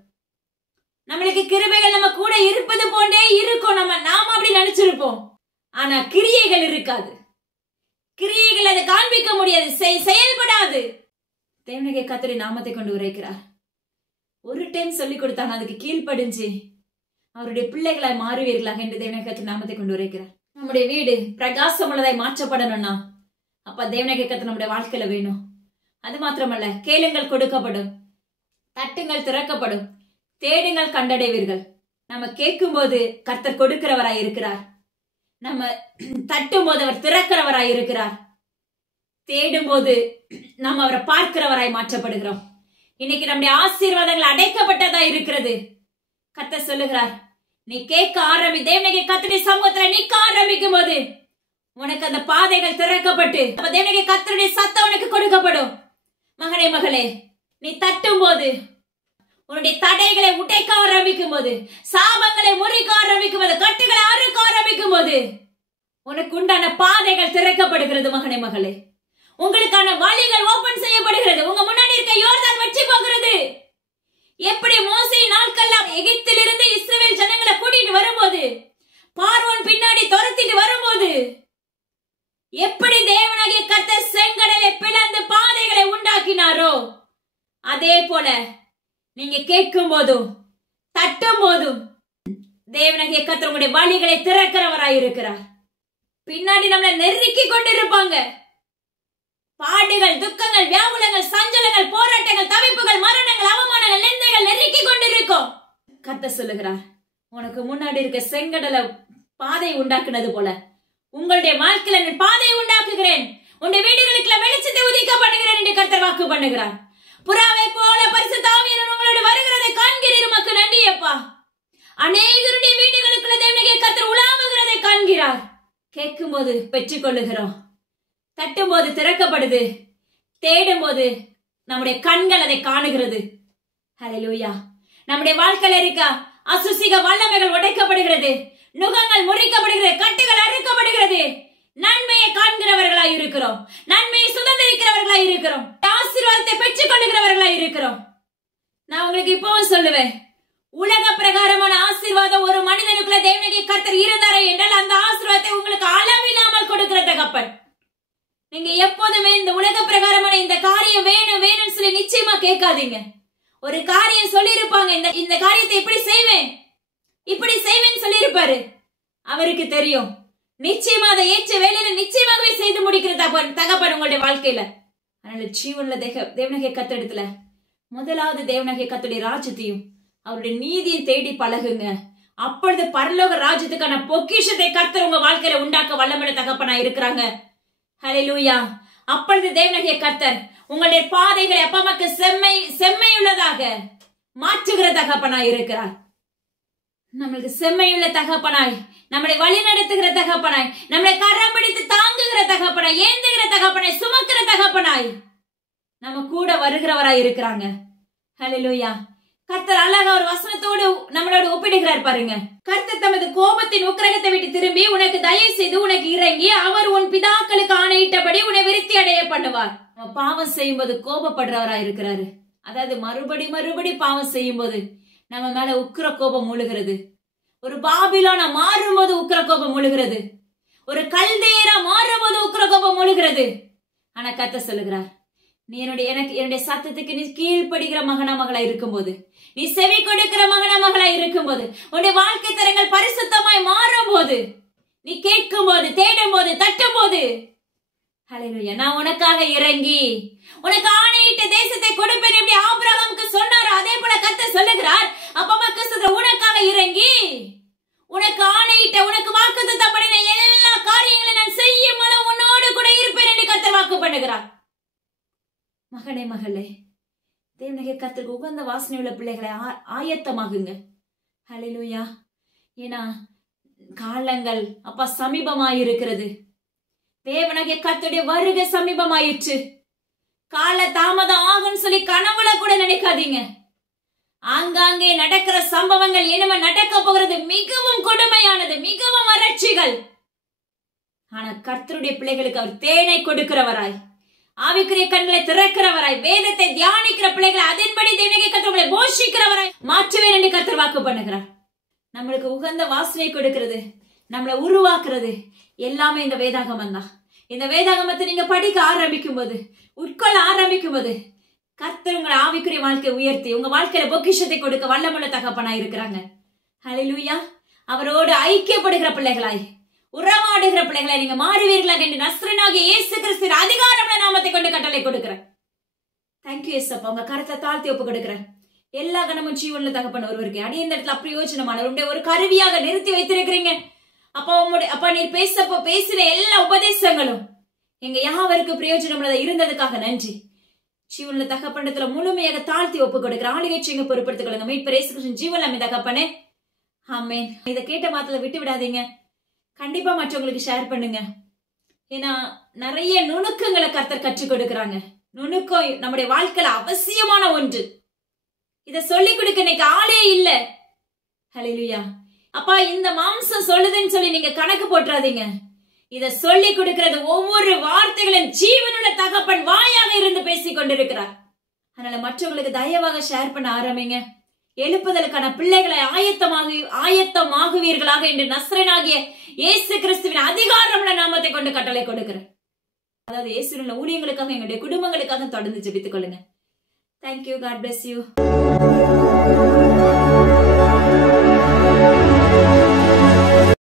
நம்மளுக்கு கிருபைகள் நம்ம கூட இருப்பது போன்றே இருக்கும். நாம அப்படி நினைச்சிருப்போம். ஆனா கிரியைகள் இருக்காது. கிரியைகள் அதை காண்பிக்க முடியாது, செயல்படாது. தேவனுடைய கர்த்தருடைய நாமத்தை கொண்டு உரைக்கிறார். ஒரு டைம் சொல்லி கொடுத்தாங்க, அதுக்கு கீழ்ப்படிஞ்சு அவருடைய பிள்ளைகளாய் மாறுவீர்களாக என்று தேவனுடைய கர்த்தருடைய நாமத்தை கொண்டு உரைக்கிறார். நம்முடைய வீடு பிரகாசமுள்ளதாய் மாற்றப்படணும்னா அப்ப தேவனுடைய கர்த்தர் நம்முடைய வாழ்க்கையில வேணும். அது மாத்திரமல்ல, கேளுங்கள் கொடுக்கப்படும், தட்டுங்கள் திறக்கப்படும், தேடுங்கள் கண்டடைவீர்கள். நம்ம கேட்கும் போது கர்த்தர் கொடுக்கிறவராய் இருக்கிறார். நம்ம தட்டும் போது அவர் திறக்கிறவராய் இருக்கிறார். தேடும் போது நம்ம அவரை பார்க்கிறவராய் மாற்றப்படுகிறோம். இன்னைக்கு நம்முடைய ஆசீர்வாதங்கள் அடைக்கப்பட்டதா இருக்கிறது. கர்த்தர் சொல்லுகிறார், நீ கேட்க ஆரம்பி. தேவனுடைய கர்த்தருடைய சமூகத்துல நிற்க ஆரம்பிக்கும் போது உனக்கு அந்த பாதைகள் திறக்கப்பட்டு தேவனுடைய கர்த்தருடைய சத்தம் உனக்கு கொடுக்கப்படும். மகனே மகளே, நீ தட்டும் போது, உன்னுடைய தடைகளை உடைக்க ஆரம்பிக்கும் போது, சாபங்களை முறிக்க ஆரம்பிக்கும் போது, கட்டுகளை அறுக்க ஆரம்பிக்கும் போது உனக்கு உண்டான பாதைகள் திறக்கப்படுகிறது மகனே மகளே. உங்களுக்கான வழிகள் ஓபன் செய்யப்படுகிறது. உங்க முன்னாடி இருக்க யோர்தான் வற்றி போகிறது. எப்படி மோசே நாட்கள்ல எகிப்திலிருந்து இஸ்ரவேல் ஜனங்களை கூட்டிட்டு வரும்போது, பார்வோன் பின்னாடி துரத்திட்டு வரும்போது, எப்படி தேவனாகிய கர்த்தர் செங்கடலை பிளந்து பாதைகளை உண்டாக்கினாரோ, அதே போல நீங்க கேட்கும் போதும் தட்டும் போதும் தேவனாகிய கர்த்தர் உங்களுடைய வழிகளை திறக்கிறவராய் இருக்கிறார். பின்னாடி நம்மளை நெருக்கி கொண்டிருப்பாங்க. பாடுகள், துக்கங்கள், வியாகுலங்கள், சஞ்சலங்கள், போராட்டங்கள், தவிப்புகள், மரணங்கள், அவமானங்கள், நிந்தைகள் நெருக்கி கொண்டிருக்கும். கர்த்தர் சொல்லுகிறார், உனக்கு முன்னாடி இருக்க செங்கடலை பாதை உண்டாக்குனது போல உங்களுடைய வாழ்க்கையில நான் பாதை உண்டாக்குகிறேன். உங்களுடைய வீடுகளுக்குள்ள வெளிச்சத்தை உதிக்க பண்ணுகிறேன் என்று கர்த்தர் வாக்கு பண்ணுகிறார். புறாவை போல பரிசுத்த ஆவியானவர் உங்களோட வருகிறதை காண்கிறீர். உமக்கு நன்றி அப்பா. அநேகருடைய வீடுகளுக்குள்ள தேவனாகிய கர்த்தர் உலாவுகிறதை காண்கிறார். கேட்கும் போது பெற்றுக் கொள்ளுகிறோம், தட்டும் போது திறக்கப்படுது, தேடும் போது நம்முடைய கண்கள் அதை காணுகிறது. ஹல்லேலூயா. நம்முடைய வாழ்க்கையில இருக்க அசுசிக வல்லமைகள் உடைக்கப்படுகிறது, நுகங்கள் முறிக்கப்படுகிறது, கட்டுகள் அறுக்கப்படுகிறது. நன்மையை காண்கிறவர்களாய் இருக்கிறோம், நன்மையை சுதந்திரிக்கிறவர்களாய் இருக்கிறோம், ஆசீர்வாதத்தை பெற்றுக் கொள்ளுகிறவர்களாய் இருக்கிறோம். நான் உங்களுக்கு இப்பவும் சொல்லுவேன், உலக பிரகாரமான ஆசீர்வாதம் ஒரு மனிதனுக்குள்ள தேவனாகிய கர்த்தர் இருந்தாரே என்றால் அந்த ஆசீர்வாதத்தை உங்களுக்கு அளவில்லாமல் கொடுக்கிற தகப்பன். நீங்க எப்போதுமே இந்த உலக பிரகாரமான இந்த காரியம் வேணும் வேணும்னு சொல்லி நிச்சயமா கேட்காதீங்க. ஒரு காரியம் சொல்லி இருப்பாங்க, இந்த காரியத்தை இப்படி செய்வேன் இப்படி செய்வேன்னு சொல்லி இருப்பாரு. அவருக்கு தெரியும் நிச்சயமா அதை ஏற்ற வேலையில நிச்சயமாகவே செய்து முடிக்கிற தகப்பன் உங்களுடைய வாழ்க்கையில. அதனால ஜீவன்ல தேவனாகிய கர்த்தரிடத்துல முதலாவது தேவனாகிய கர்த்தருடைய ராஜ்யத்தையும் அவருடைய நீதியை தேடி பழகுங்க. அப்பொழுது பரலோக ராஜ்யத்துக்கான பொக்கிஷத்தை கர்த்தர் உங்க வாழ்க்கையில உண்டாக்க வல்லமையுள்ள தகப்பனா இருக்கிறாங்க. ஹல்லேலூயா. அப்பொழுது தேவனாகிய கர்த்தர் உங்களுடைய பாதைகளை அப்பமக்கு செம்மையுள்ளதாக மாற்றுகிற தகப்பனாய் இருக்கிறார். நம்மளுக்கு செம்மையுள்ள தகப்பனாய், நம்மளை வழி நடத்துகிற தகப்பனாய், நம்மளை கரம் பிடித்து தாங்குகிற தகப்பனாய், ஏந்துகிற தகப்பனாய், சுமக்கிற தகப்பனாய் நம்ம கூட வருகிறவராய் இருக்கிறாங்க. ஹல்லேலூயா. கர்த்தர் அழகா ஒரு வசனத்தோடு நம்மளோட ஒப்பிடுகிறார் பாருங்க. கர்த்தர் தமது கோபத்தின் உக்கிரகத்தை விட்டு திரும்பி உனக்கு தயவு செய்து உனக்கு இறங்கி அவர் உன் பிதாக்களுக்கு ஆணையிட்டபடி உன்னை விருத்தி அடைய பண்ணுவார். பாவம் செய்யும் போது கோபப்படுறவராய் இருக்கிறாரு. அதாவது மறுபடி பாவம் செய்யும் போது நம்ம மேல உக்கிர கோபம் மூழ்கிறது. ஒரு பாபிலோனா மாறும் போது உக்கிர கோபம் மூழ்கிறது. ஒரு கல்தேயரா மாறும் போது உக்கிர கோபம் மூழ்கிறது. ஆனா கர்த்தர் சொல்லுகிறார், நீ என்னுடைய சத்தத்துக்கு நீ கீழ்ப்படுகிற மகனா மகளா இருக்கும் போது, நீ செவி கொடுக்கிற மகனா மகளா இருக்கும் போது, உன்னுடைய வாழ்க்கை தரங்கள் பரிசுத்தமாய் மாறும் போது, நீ கேட்கும் போது, தேடும் போது, தட்டும் போது, ஹல்லேலூயா, நான் உனக்காக இறங்கி உனக்கு ஆணையிட்ட தேசத்தை கொடுப்பேன் எப்படி ஆபிரகாமுக்கு சொன்னாரோ அதே போல கர்த்தர் சொல்லுகிறார். அப்பமக்கு சொல்ற உனக்காக இறங்கி உனக்கு ஆணையிட்ட உனக்கு வாக்குத்தத்தம் பண்ணின எல்லா காரியங்களையும் நான் செய்யும் போது உன்னோடு கூட இருப்பேன் என்று கர்த்தர் வாக்கு பண்ணுகிறார். மகனே மகளே, தேவனாகிய கர்த்தருக்கு உகந்த வாசனை உள்ள பிள்ளைகளை ஆயத்தமாகுங்க. ஹல்லேலூயா. ஏன்னா காலங்கள் அப்பா சமீபமாயிருக்கிறது. தேவனாகிய கர்த்தருடைய வருகை சமீபமாயிற்று. கால தாமதம் ஆகும்னு சொல்லி கனவுல கூட நினைக்காதீங்க. ஆங்காங்கே நடக்கிற சம்பவங்கள் இனிமே நடக்க போகிறது மிகவும் கொடுமையானது, மிகவும் வறட்சிகள். ஆனா கர்த்தருடைய பிள்ளைகளுக்கு அவர் தேனை கொடுக்கிறவராய், ஆவிக்குரிய கண்களை திறக்கிறவராய், வேதத்தை தியானிக்கிற பிள்ளைகளை அதன்படி தேவனாகிய கர்த்தர் உங்களை போஷிக்கிறவராய் மாற்றுவேன் என்று கர்த்தர் வாக்கு பண்ணுகிறார். நம்மளுக்கு உகந்த வாசனை கொடுக்கிறது, நம்மளை உருவாக்குறது எல்லாமே இந்த வேதாகமம் தான். இந்த வேதாகமத்தை நீங்க படிக்க ஆரம்பிக்கும் போது, உட்கொள்ள ஆரம்பிக்கும் போது, கர்த்தர் உங்களை ஆவிக்குரிய வாழ்க்கை உயர்த்தி உங்க வாழ்க்கையில பொக்கிஷத்தை கொடுக்க வல்லமுள்ள தகப்பனாய் இருக்கிறாங்க. ஹல்லேலூயா. அவரோடு ஐக்கியப்படுகிற பிள்ளைகளாய், உறவாடுகிற பிள்ளைகளாய் நீங்க மாறுவீர்களாக என்று நஸ்ரனாகிய இயேசு கிறிஸ்துவின் அதிகாரமுள்ள நாமத்தை கொண்டு கட்டளை கொடுக்கிறேன். தேங்க்யூ இயேசுப்பா. உங்க கருத்தை தாழ்த்தி ஒப்பு கொடுக்கிறேன். எல்லா கணமும் ஜீவன்ல தகப்பன் ஒருவருக்கு அடி இந்த இடத்துல அப்பிரயோஜனமான ஒரு கருவியாக நிறுத்தி வைத்திருக்கிறீங்க. அப்பா நீர் பேசின எல்லா உபதேசங்களும் எங்க யாவருக்கு பிரயோஜனம் இருந்ததுக்காக நன்றி. ஜீவன்ல தகப்பனத்துல முழுமையாக தாழ்த்தி ஒப்பு கொடுக்கிற ஆளுகை செய்ய பொறுப்படுத்திக் கொள்ளுங்க. மீட்பர் இயேசு கிறிஸ்துவின் ஜீவன் தகப்பனே, ஆமென். இதை கேட்ட மாத்திர விட்டு விடாதீங்க. கண்டிப்பா மற்றவங்களுக்கு ஷேர் பண்ணுங்க. ஏன்னா நிறைய நுணுக்கங்களை கர்த்தர் கற்றுக் கொடுக்கிறாங்க. நுணுக்கம் நம்முடைய வாழ்க்கையில அவசியமான ஒன்று. இத சொல்லிக் கொடுக்க இன்னைக்கு ஆளே இல்ல. ஹல்லேலூயா. அப்பா இந்த மாம்சம் சொல்லுதுன்னு சொல்லி நீங்க கணக்கு போட்டுறாதீங்க. இத சொல்லி கொடுக்கிறது ஒவ்வொரு வார்த்தைகளும் ஜீவனுள்ள தகப்பன் வாயாக இருந்து பேசிக் கொண்டிருக்கிறார். அதனால மற்றவங்களுக்கு தயவாக ஷேர் பண்ண ஆரம்பிங்க. எழுப்புதலுக்கான பிள்ளைகளை ஆயத்தமாகுவீர்களாக என்று நஸ்ரேனாகிய இயேசு கிறிஸ்துவின் அதிகாரமுள்ள நாமத்தை கொண்டு கட்டளை கொடுக்கிறேன். அதாவது இயேசுவின் ஊழியங்களுக்காக எங்களுடைய குடும்பங்களுக்காக தொடர்ந்து ஜெபித்துக் கொள்ளுங்க. தேங்க்யூ. God bless you.